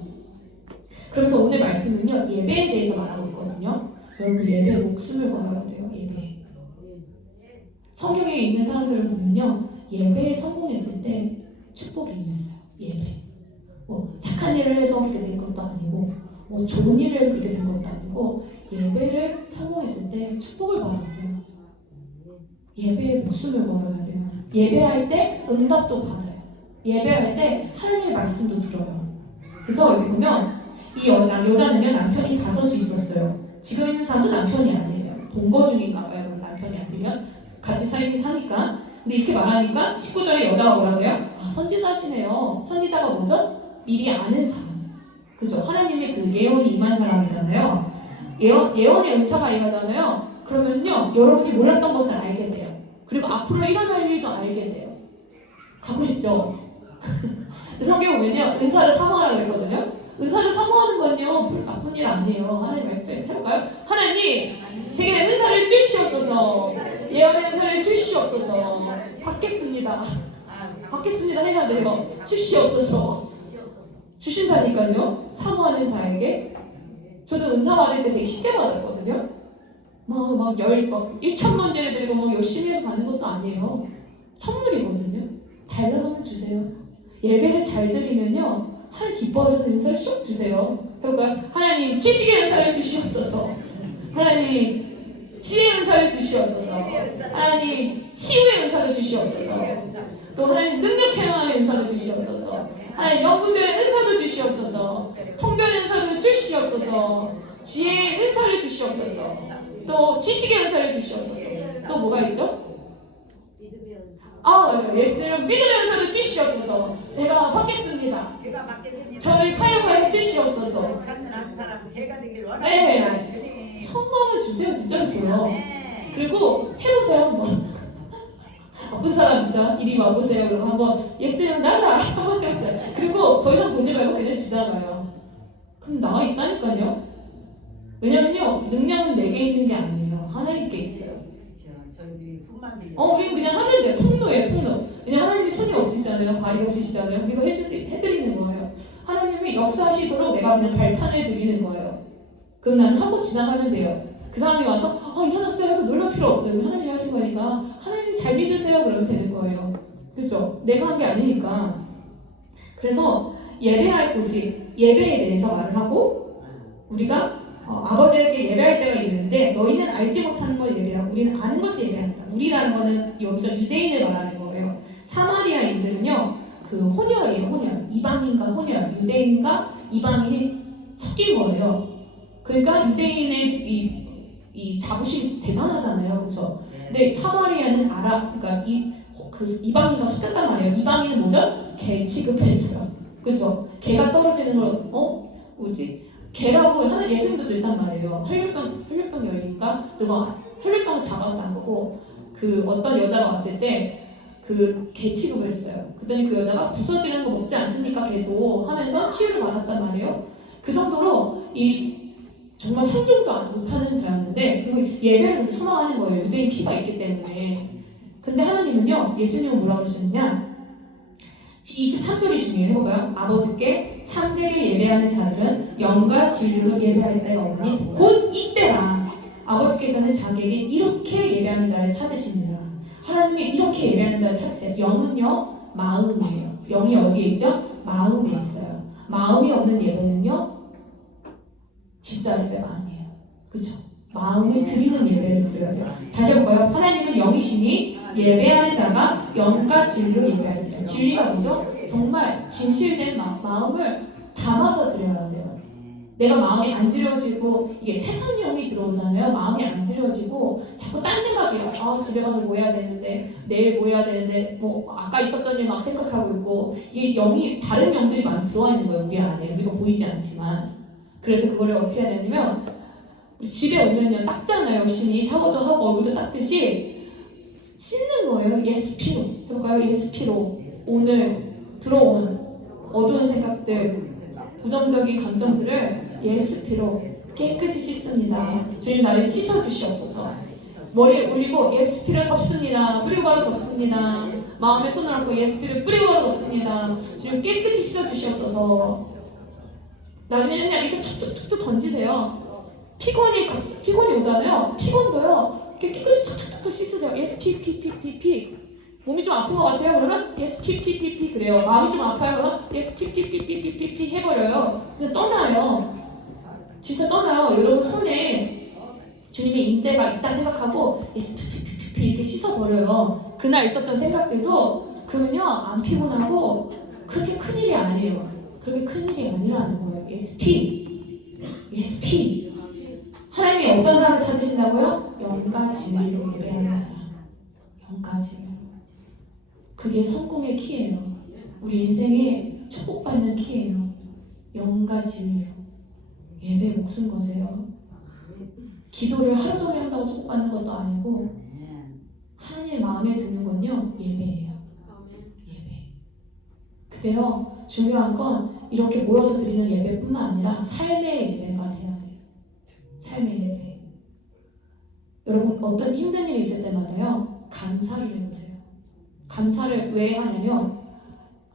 그래서 오늘 말씀은요 예배에 대해서 말하고 있거든요. 여러분 예배에 목숨을 걸어야 돼요. 예배. 성경에 있는 사람들을 보면요 예배에 성공했을 때 축복이 임했어요. 예배. 뭐 착한 일을 해서 그렇게 된 것도 아니고 뭐 좋은 일을 해서 그렇게 된 것도 아니고 예배를 성공했을 때 축복을 받았어요. 예배에 목숨을 걸어야 돼요. 예배할 때 응답도 받아요. 예배할 때 하나님의 말씀도 들어요. 그래서 여기 보면 이 여자는요 남편이 5이 있었어요. 지금 있는 사람도 남편이 아니에요. 동거 중인가 봐요. 남편이 아니면 같이 사니까. 근데 이렇게 말하니까 19절에 여자가 뭐라 그래요? 아 선지자시네요. 선지자가 뭐죠? 미리 아는 사람. 그죠? 하나님의 그 예언이 임한 사람이잖아요. 예언의 은사가 임하잖아요. 그러면요 여러분이 몰랐던 것을 알게 돼요. 그리고 앞으로 일어날 일도 알게 돼요. 가고 싶죠? 성경 보면요 은사를 사모하라 그랬거든요. 은사를 사모하는 건요 별 나쁜 일 아니에요. 하나님 말씀에서 해볼까요? 하나님 제게 은사를 주시옵소서. 예언의 은사를 주시옵소서. 받겠습니다. 받겠습니다 해야 돼요. 주시옵소서. 주신다니까요. 사모하는 자에게. 저도 은사 받을 때 되게 쉽게 받았거든요. 막 1천만 제를 드리고 막 열심히 해서 받는 것도 아니에요. 선물이거든요. 달라고 주세요. 예배를 잘 드리면요 하나님 기뻐하셔서 은사를 슉 주세요. 해볼까요? 하나님 지식의 은사를 주시옵소서. 하나님 지혜의 은사를 주시옵소서. 하나님 치유의 은사를 주시옵소서. 또 하나님 능력 행함의 은사를 주시옵소서. 하나님 영분별의 은사도 주시옵소서. 통별의 은사도 주시옵소서. 지혜의 은사를 주시옵소서. 또 지식의 은사를 주시옵소서. 또 뭐가 있죠? 예수님 믿음의 은사를 주시옵소서. 제가 받겠습니다. 저를 사용하여 주시옵소서. 네, 성공을 주세요. 진짜로 줘요. 그리고 해보세요 한번. 어떤 사람 있어? 이리 와보세요. 그럼 한번 예수님 나라 한번 해보세요. 그리고 더 이상 보지 말고 그냥 지나가요. 그럼 나와 있다니까요. 왜냐면요 능력은 내게 있는 게 아니에요. 하나님께 있어요. 우리는 그냥 하면 돼요. 통로예요, 통로. 왜냐면 하나님이 손이 없으시잖아요. 발이 없으시잖아요. 우리가 해드리는 거예요. 하나님이 역사하시도록 내가 그냥 발판을 드리는 거예요. 그럼 나는 하고 지나가면 돼요. 그 사람이 와서 일어났어요 해도 놀랄 필요 없어요. 하나님이 하신 거니까 하나님 잘 믿으세요 그러면 되는 거예요. 그렇죠? 내가 한 게 아니니까. 그래서 예배할 곳이 예배에 대해서 말을 하고 우리가 아버지에게 예배할 때가 있는데 너희는 알지 못하는 걸 예배하고 우리는 아는 것을 예배한다. 우리라는 거는 여기서 유대인을 말하는 거예요. 사마리아인들은요 그 혼혈이에요. 혼혈. 이방인과 혼혈. 유대인과 이방인이 섞인 거예요. 그러니까 유대인의 이 자부심이 대단하잖아요. 그렇죠? 근데 사마리아는 그러니까 이방인과 섞였단 말이에요. 이방인은 뭐죠? 개 취급했어요. 그렇죠? 개가 떨어지는 걸 개라고 하는 예수님도 있단 말이에요. 혈류병 여인인가 누가 혈류병을 잡아서 안 거고 그 어떤 여자가 왔을 때 그 개 취급을 했어요. 그랬더니 그 여자가 부서지는 거 먹지 않습니까? 개도 하면서 치유를 받았단 말이에요. 그 정도로 정말 생존도 못하는 자였는데 그리고 예배를 초망하는 거예요. 유대인 피가 있기 때문에. 근데 하나님은요 예수님은 뭐라고 그러시느냐 23절이 중요해요. 해볼까요? 아버지께 참되게 예배하는 자들은 영과 진리로 예배할 때가 오니 곧 이때라. 아버지께서는 자기에게 이렇게 예배하는 자를 찾으십니다. 하나님이 이렇게 예배하는 자를 찾으세요. 영은요 마음이에요. 영이 어디에 있죠? 마음에 있어요. 마음이 없는 예배는요 진짜 예배가 아니에요. 그렇죠? 마음을 드리는 예배를 드려야 돼요. 다시 해볼까요? 하나님은 영이시니 예배하는 자가 영과 진리로 예배할지라. 진리가 뭐죠? 정말 진실된 마음을 담아서 드려야 돼요. 내가 마음이 안 들여지고 이게 세상 영이 들어오잖아요. 마음이 안 들여지고 자꾸 딴 생각이에요. 아 집에 가서 뭐 해야 되는데 내일 뭐 해야 되는데 뭐 아까 있었던 일 막 생각하고 있고 이게 영이 다른 영들이 많이 들어와 있는 거예요. 우리 안에 우리가 보이지 않지만. 그래서 그거를 어떻게 해야 되냐면 집에 오면요 닦잖아요. 열심히 샤워도 하고 얼굴도 닦듯이 씻는 거예요. 예스피로 해볼까요? 예스피로 오늘 들어온 어두운 생각들 부정적인 감정들을 예스피로 깨끗이 씻습니다. 주님 나를 씻어주시옵소서. 머리를 올리고 예스피를 덮습니다. 뿌리고 바로 덮습니다. 마음에 손을 얹고 예스피를 뿌리고 바로 덮습니다. 주님 깨끗이 씻어주시옵소서. 나중에 그냥 이렇게 툭툭툭툭 던지세요. 피곤이 오잖아요. 피곤도요. 이렇게 깨끗이 툭툭툭 씻으세요. 예스피피피피피. 몸이 좀 아픈 것 같아요. 그러면 예스피피피피 그래요. 마음이 좀 아파요. 그러면 예스피피피피피피 해버려요. 그냥 떠나요. 진짜 떠나요. 여러분 손에 주님의 인재가 있다 생각하고 예스피피피피 이렇게 씻어버려요. 그날 있었던 생각들도 그러면요 안 피곤하고 그렇게 큰일이 아니에요. 그렇게 큰일이 아니라는 거예요. 예스피 하나님이 어떤 사람을 찾으신다고요? 영과 진리로 예배하는 사람. 영과 진리. 그게 성공의 키예요. 우리 인생에 축복받는 키예요. 영과 진리로 예배 목숨 거세요. 기도를 하루 종일 한다고 축복받는 것도 아니고 하나님의 마음에 드는 건요 예배예요. 예배. 근데요 중요한 건 이렇게 모여서 드리는 예배뿐만 아니라 삶의 예배가 돼야 돼요. 삶의 예배. 여러분 어떤 힘든 일이 있을 때마다요 감사를 해보세요. 감사를 왜 하냐면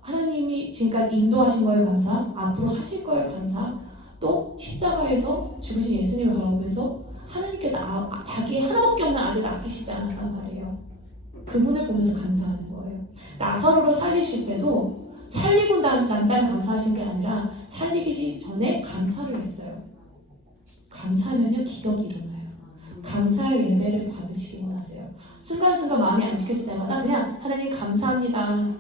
하나님이 지금까지 인도하신 거에 감사, 앞으로 하실 거에 감사, 또 십자가에서 죽으신 예수님을 바라보면서 하나님께서 자기의 하나밖에 없는 아들을 아끼시지 않았단 말이에요. 그분을 보면서 감사하는 거예요. 나사로를 살리실 때도 살리고 난 다음에 감사하신 게 아니라 살리기 전에 감사를 했어요. 감사하면요 기적이 일어나요. 감사의 예배를 받으시기 원하세요. 순간순간 마음이 안 지켰을 때마다 그냥 하나님 감사합니다.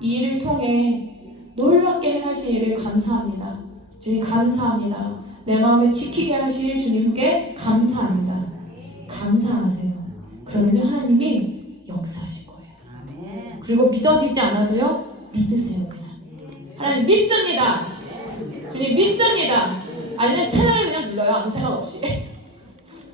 이 일을 통해 놀랍게 행하실 일을 감사합니다. 주님 감사합니다. 내 마음을 지키게 하실 주님께 감사합니다. 감사하세요. 그러면 하나님이 역사하실 거예요. 그리고 믿어지지 않아도요 믿으세요. 그냥 하나님 믿습니다. 주님 믿습니다. 아니면 찬양을 그냥 불러요. 아무 생각 없이.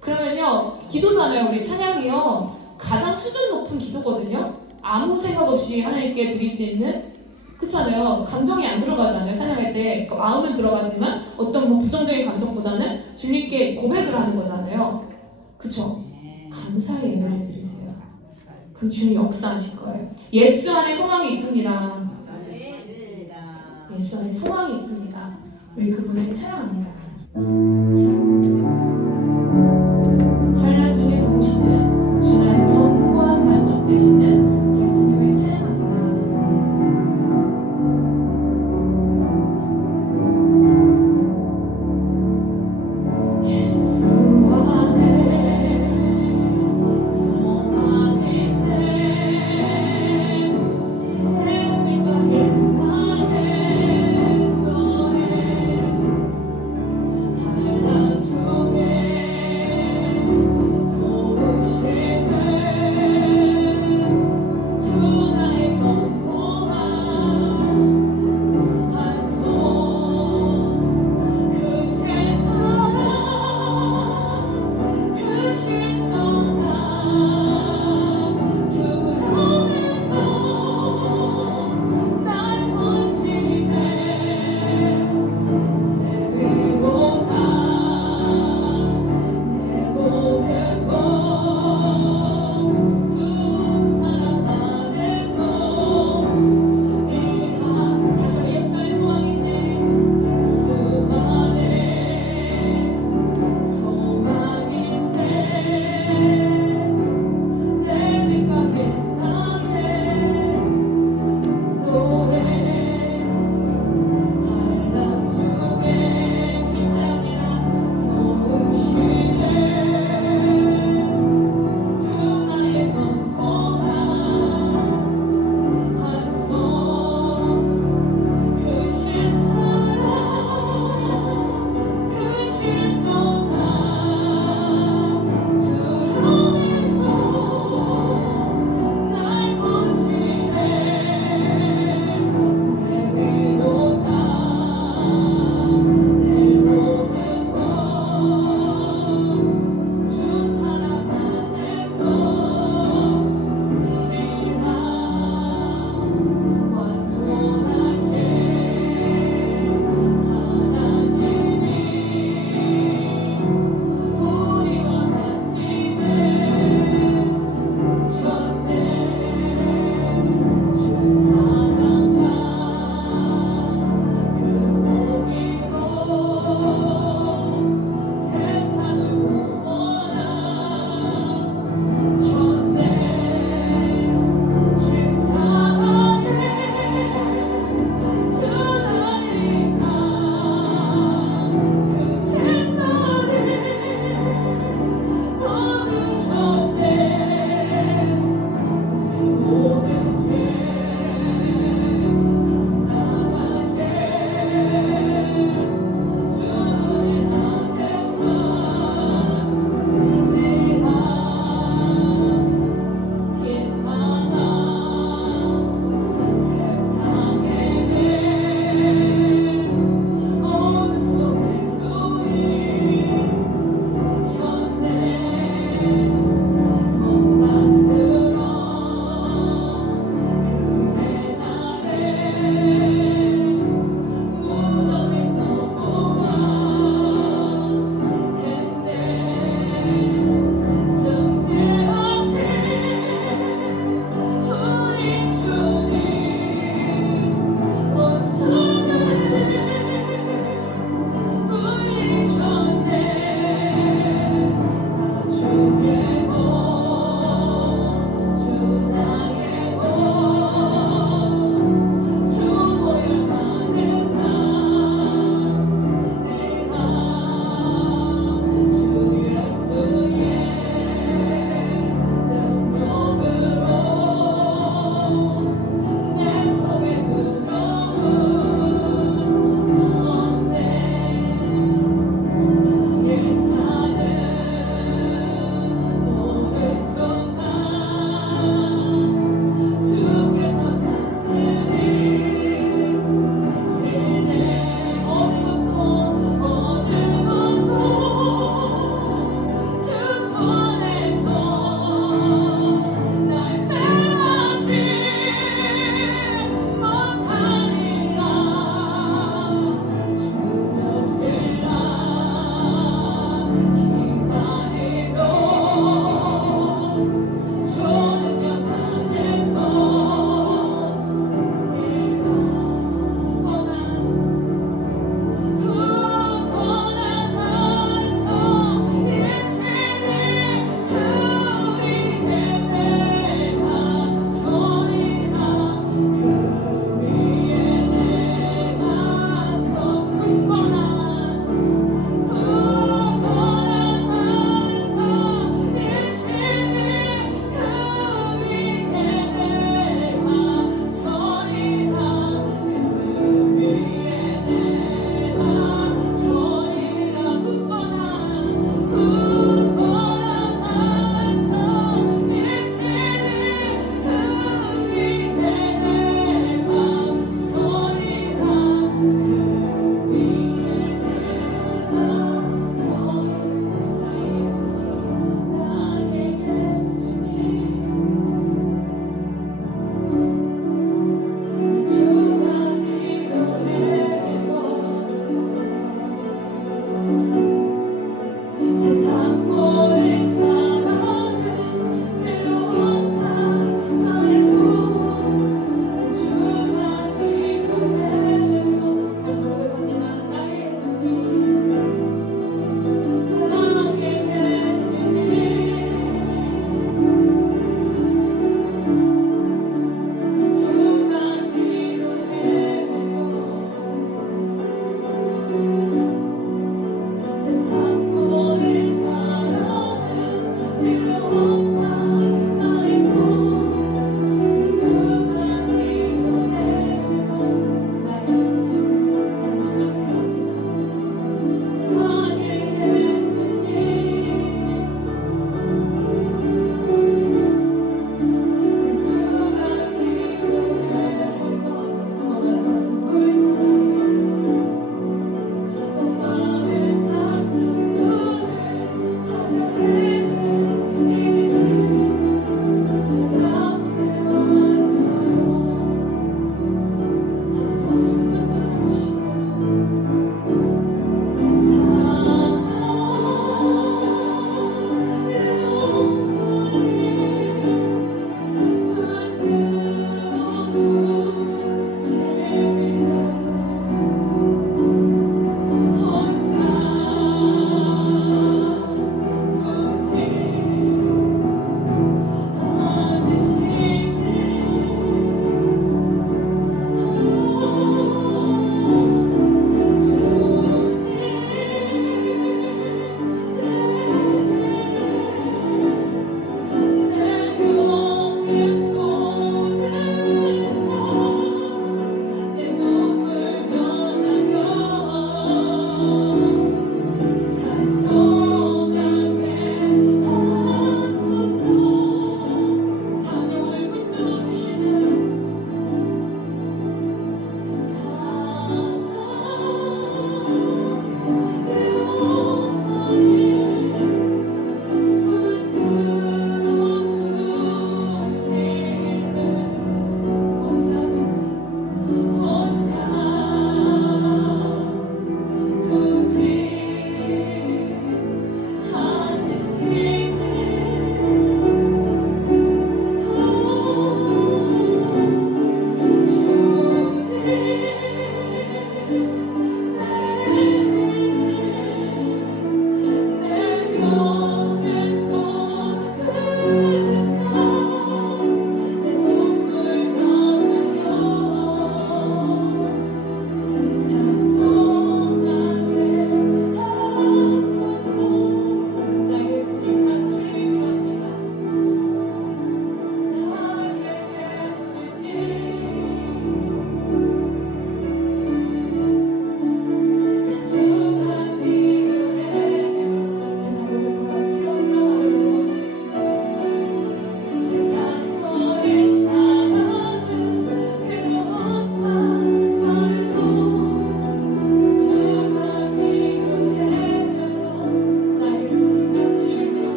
그러면요 기도잖아요. 우리 찬양이요 가장 수준 높은 기도거든요. 아무 생각 없이 하나님께 드릴 수 있는 그렇잖아요. 감정이 안 들어가잖아요. 찬양할 때 마음은 들어가지만 어떤 뭐 부정적인 감정보다는 주님께 고백을 하는 거잖아요. 그쵸? 감사의 예배를 드리세요. 그럼 주님 역사하실 거예요. 예수 안에 소망이 있습니다. 예수 안에 소망이 있습니다. 우리 그분을 찬양합니다. 환난 중에 도우시는 주나의 견고한 반석 되시는 예수님을 찬양합니다. 예수 안에 소망이 있네. 내 우리가 행하는 노래 하늘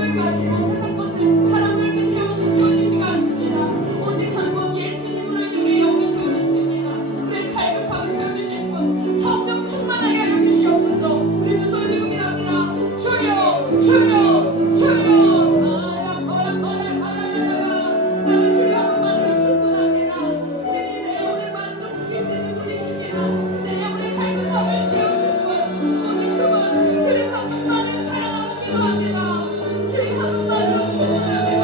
술을 마시고 세상 것을 사람을 채워지지가 않습니다. 오직 한 번 예수님으로 우리 영을 채워주십니다. 우리 갈급함을 채워주실 분 성령 충만하게 하여 주시옵소서. 우리 두 손을 용인합니다. 주여 주여 주여 나는 주여 한 번만으로 충분합니다. 주님이 내 영을 만족시킬 수 있는 분이십니다. 내 영의 갈급함을 채우신 분 오직 그분 주님 한 분만을 찬양하고 기도합니다. 주님 한 분만으로 충분하게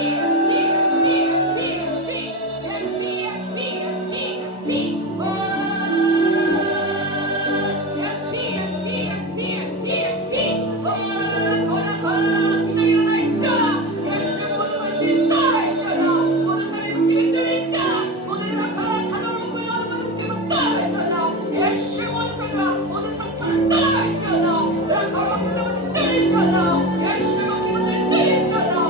예수가 기분을 때리잖아.